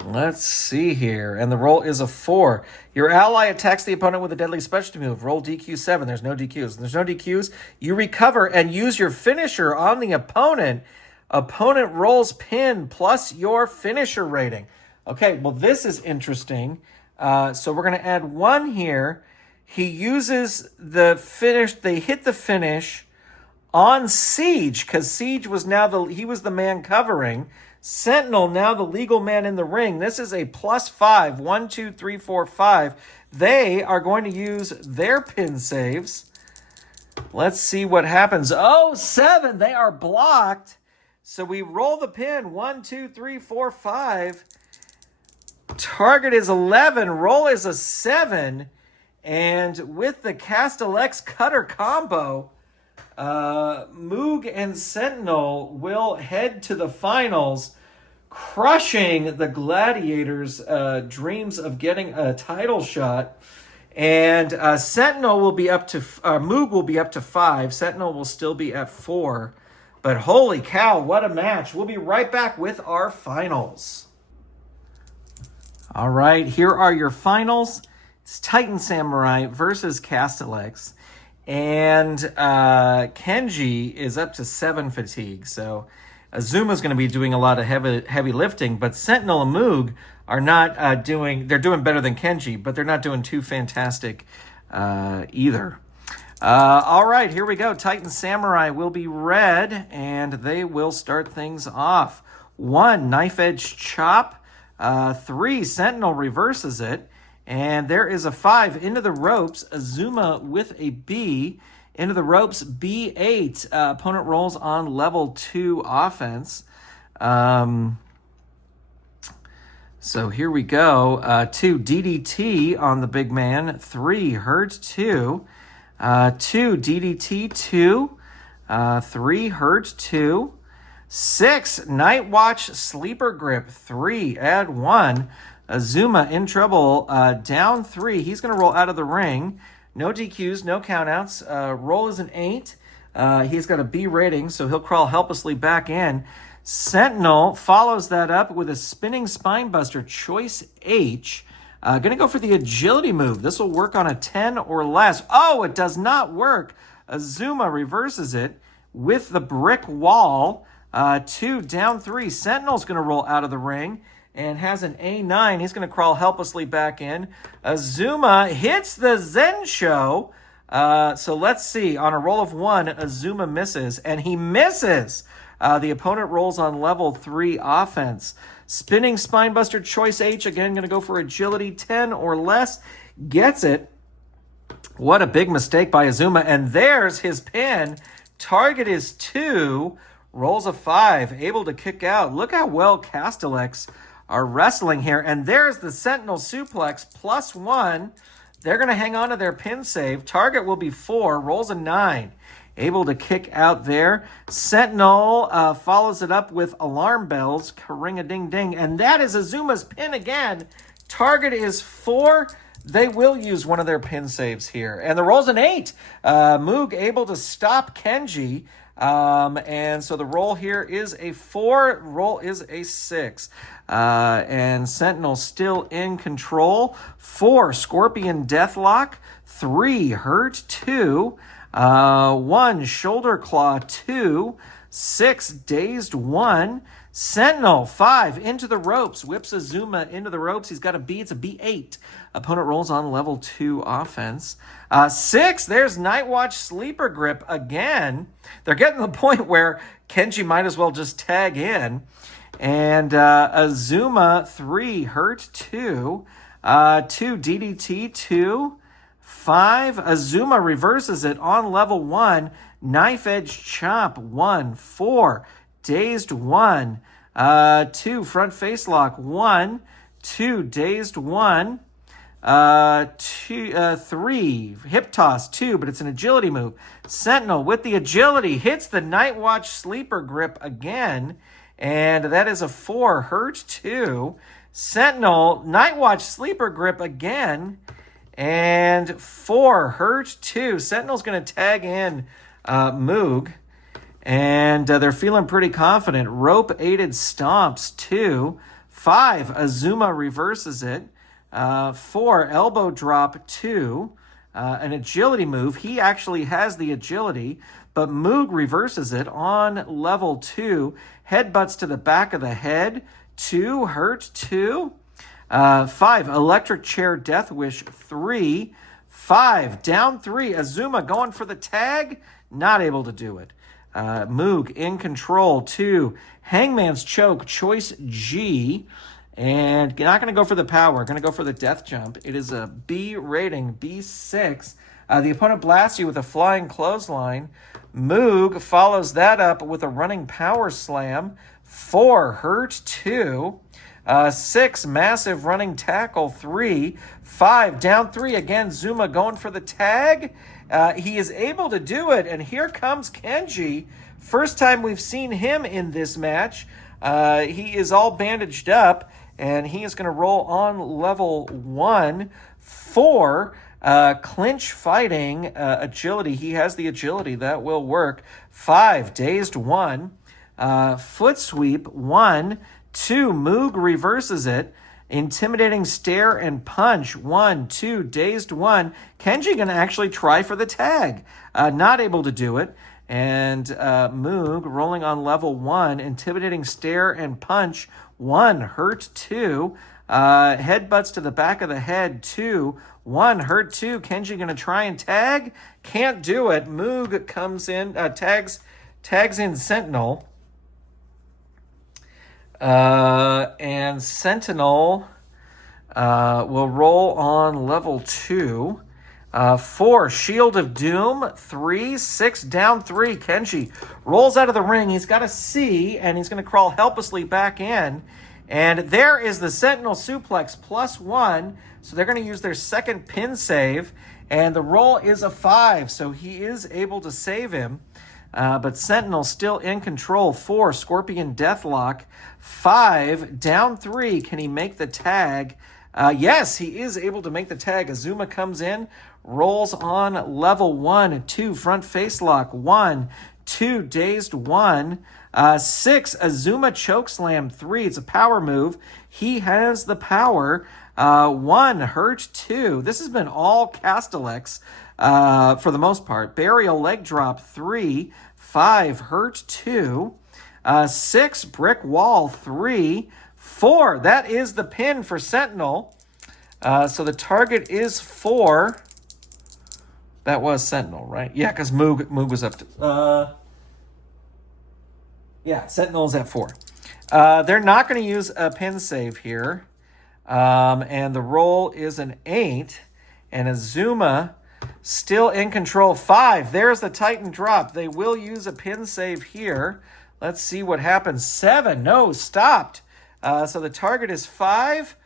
Let's see here. And the roll is a 4. Your ally attacks the opponent with a deadly specialty move. Roll DQ7. There's no DQs. There's no DQs. You recover and use your finisher on the opponent. Opponent rolls pin plus your finisher rating. Okay, well, this is interesting. So we're going to add 1 here. He uses the finish. They hit the finish on Siege because Siege was now he was the man covering. Sentinel now the legal man in the ring. This is a +5. 1, 2, 3, 4, 5. They are going to use their pin saves. Let's see what happens. Oh, 7. They are blocked. So we roll the pin. 1, 2, 3, 4, 5. Target is 11. Roll is a 7. And with the Castellix cutter combo, Moog and Sentinel will head to the finals, crushing the Gladiators' dreams of getting a title shot. And Sentinel will be up to, Moog will be up to 5. Sentinel will still be at 4. But holy cow, what a match. We'll be right back with our finals. All right, here are your finals. It's Titan Samurai versus Castellix. And Kenji is up to 7 fatigue. So Azuma's going to be doing a lot of heavy lifting. But Sentinel and Moog are not they're doing better than Kenji, but they're not doing too fantastic either. All right, here we go. Titan Samurai will be red, and they will start things off. 1, Knife Edge Chop. 3, Sentinel reverses it. And there is a 5, Into the Ropes. Azuma with a B. Into the Ropes, B8. Opponent rolls on level 2 offense. So here we go. 2, DDT on the big man. 3, Hurt 2. 2, DDT 2. 3, Hurt 2. 6, Night Watch Sleeper Grip 3. Add 1. Azuma in trouble. Down 3. He's going to roll out of the ring. No DQs, no countouts. Roll is an 8. He's got a B rating, so he'll crawl helplessly back in. Sentinel follows that up with a Spinning Spinebuster, Choice H. Going to go for the agility move. This will work on a 10 or less. Oh, it does not work. Azuma reverses it with the brick wall. 2, down 3. Sentinel's going to roll out of the ring and has an A9. He's going to crawl helplessly back in. Azuma hits the Zensho. So let's see. On a roll of 1, Azuma misses, and he misses. The opponent rolls on level 3 offense. Spinning Spinebuster, Choice H. Again, going to go for agility 10 or less. Gets it. What a big mistake by Azuma. And there's his pin. Target is 2. Rolls a 5. Able to kick out. Look how well Castellix are wrestling here. And there's the Sentinel suplex, +1. They're going to hang on to their pin save. Target will be 4. Rolls a 9. Able to kick out there. Sentinel follows it up with alarm bells. Ring-a-ding-ding. And that is Azuma's pin again. Target is 4. They will use one of their pin saves here. And the roll's an 8. Moog able to stop Kenji. And so the roll here is a 4. Roll is a 6. And Sentinel still in control. 4, Scorpion Deathlock. 3, Hurt 2. 1, Shoulder Claw 2. 6, Dazed 1. Sentinel 5, Into the Ropes. Whips Azuma into the ropes. He's got a B. It's a B8. Opponent rolls on level 2 offense. 6, there's Night Watch Sleeper Grip again. They're getting to the point where Kenji might as well just tag in. And Azuma 3, Hurt 2. 2, DDT 2. 5, Azuma reverses it on level 1. Knife Edge Chop 1. 4, Dazed 1. 2, Front Face Lock 1. 2, Dazed 1. 3, Hip Toss 2, but it's an agility move. Sentinel with the agility hits the Night Watch Sleeper Grip again, and that is a 4, Hurt 2. Sentinel, Night Watch Sleeper Grip again, and 4, Hurt 2. Sentinel's going to tag in Moog, and they're feeling pretty confident. Rope-aided Stomps 2. 5, Azuma reverses it. 4, Elbow Drop 2. An agility move. He actually has the agility, but Moog reverses it on level 2. Headbutts to the back of the head. 2, Hurt 2. 5, Electric Chair Death Wish 3. 5, down 3. Azuma going for the tag. Not able to do it. Moog in control. 2, Hangman's Choke, Choice G. And not going to go for the power. Going to go for the death jump. It is a B rating, B6. The opponent blasts you with a flying clothesline. Moog follows that up with a running power slam. 4, Hurt 2. 6, Massive Running Tackle 3. 5, down 3. Again, Zuma going for the tag. He is able to do it, and here comes Kenji. First time we've seen him in this match. He is all bandaged up, and he is going to roll on level 1. 4, Clinch fighting, agility. He has the agility. That will work. 5, dazed 1. Foot sweep 1, 2. Moog reverses it. Intimidating stare and punch 1, 2. Dazed 1. Kenji going to actually try for the tag. Not able to do it. And Moog rolling on level 1. Intimidating stare and punch 1. Hurt 2. Headbutts to the back of the head 2. 1. Hurt 2. Kenji going to try and tag. Can't do it. Moog comes in, tags in Sentinel. And Sentinel will roll on level 2. 4, Shield of Doom. 3, 6, down 3. Kenji rolls out of the ring. He's got a C, and he's going to crawl helplessly back in. And there is the Sentinel suplex +1. So they're going to use their second pin save. And the roll is a 5, so he is able to save him. But Sentinel still in control. 4, Scorpion Deathlock. 5, down 3. Can he make the tag? Yes, he is able to make the tag. Azuma comes in, rolls on level 1. 2, front face lock. 1, 2, dazed 1. 6, Azuma chokeslam. 3, it's a power move. He has the power. 1, hurt 2. This has been all Castellex for the most part. Burial leg drop 3. 5, hurt 2. 6, brick wall 3. 4, that is the pin for Sentinel. So the target is 4. That was Sentinel, right? Yeah, because Moog was up to... yeah, Sentinel's at 4. They're not going to use a pin save here. And the roll is an 8. And Azuma still in control. 5, there's the Titan drop. They will use a pin save here. Let's see what happens. 7, no, stopped. So the target is 5.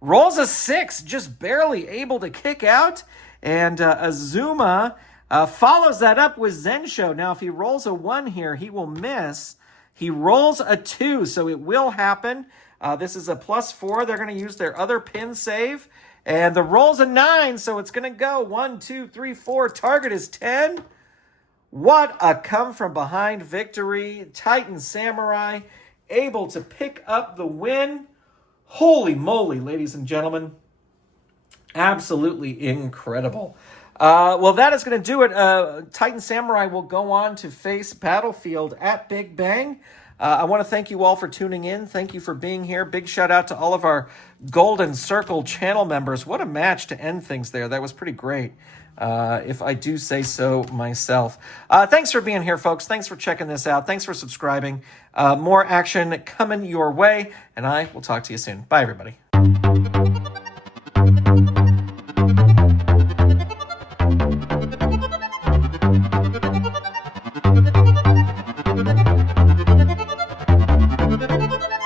Rolls a 6, just barely able to kick out. And Azuma follows that up with Zensho. Now, if he rolls a 1 here, he will miss. He rolls a 2, so it will happen. This is a +4. They're going to use their other pin save. And the roll's a 9, so it's going to go 1, 2, 3, 4. Target is 10. What a come-from-behind victory. Titan Samurai able to pick up the win. Holy moly, ladies and gentlemen. Absolutely incredible. Well, that is going to do it. Titan Samurai will go on to face Battlefield at Big Bang. I want to thank you all for tuning in. Thank you for being here. Big shout out to all of our Golden Circle channel members. What a match to end things there. That was pretty great, if I do say so myself. Thanks for being here, folks. Thanks for checking this out. Thanks for subscribing. More action coming your way, and I will talk to you soon. Bye, everybody. Thank you.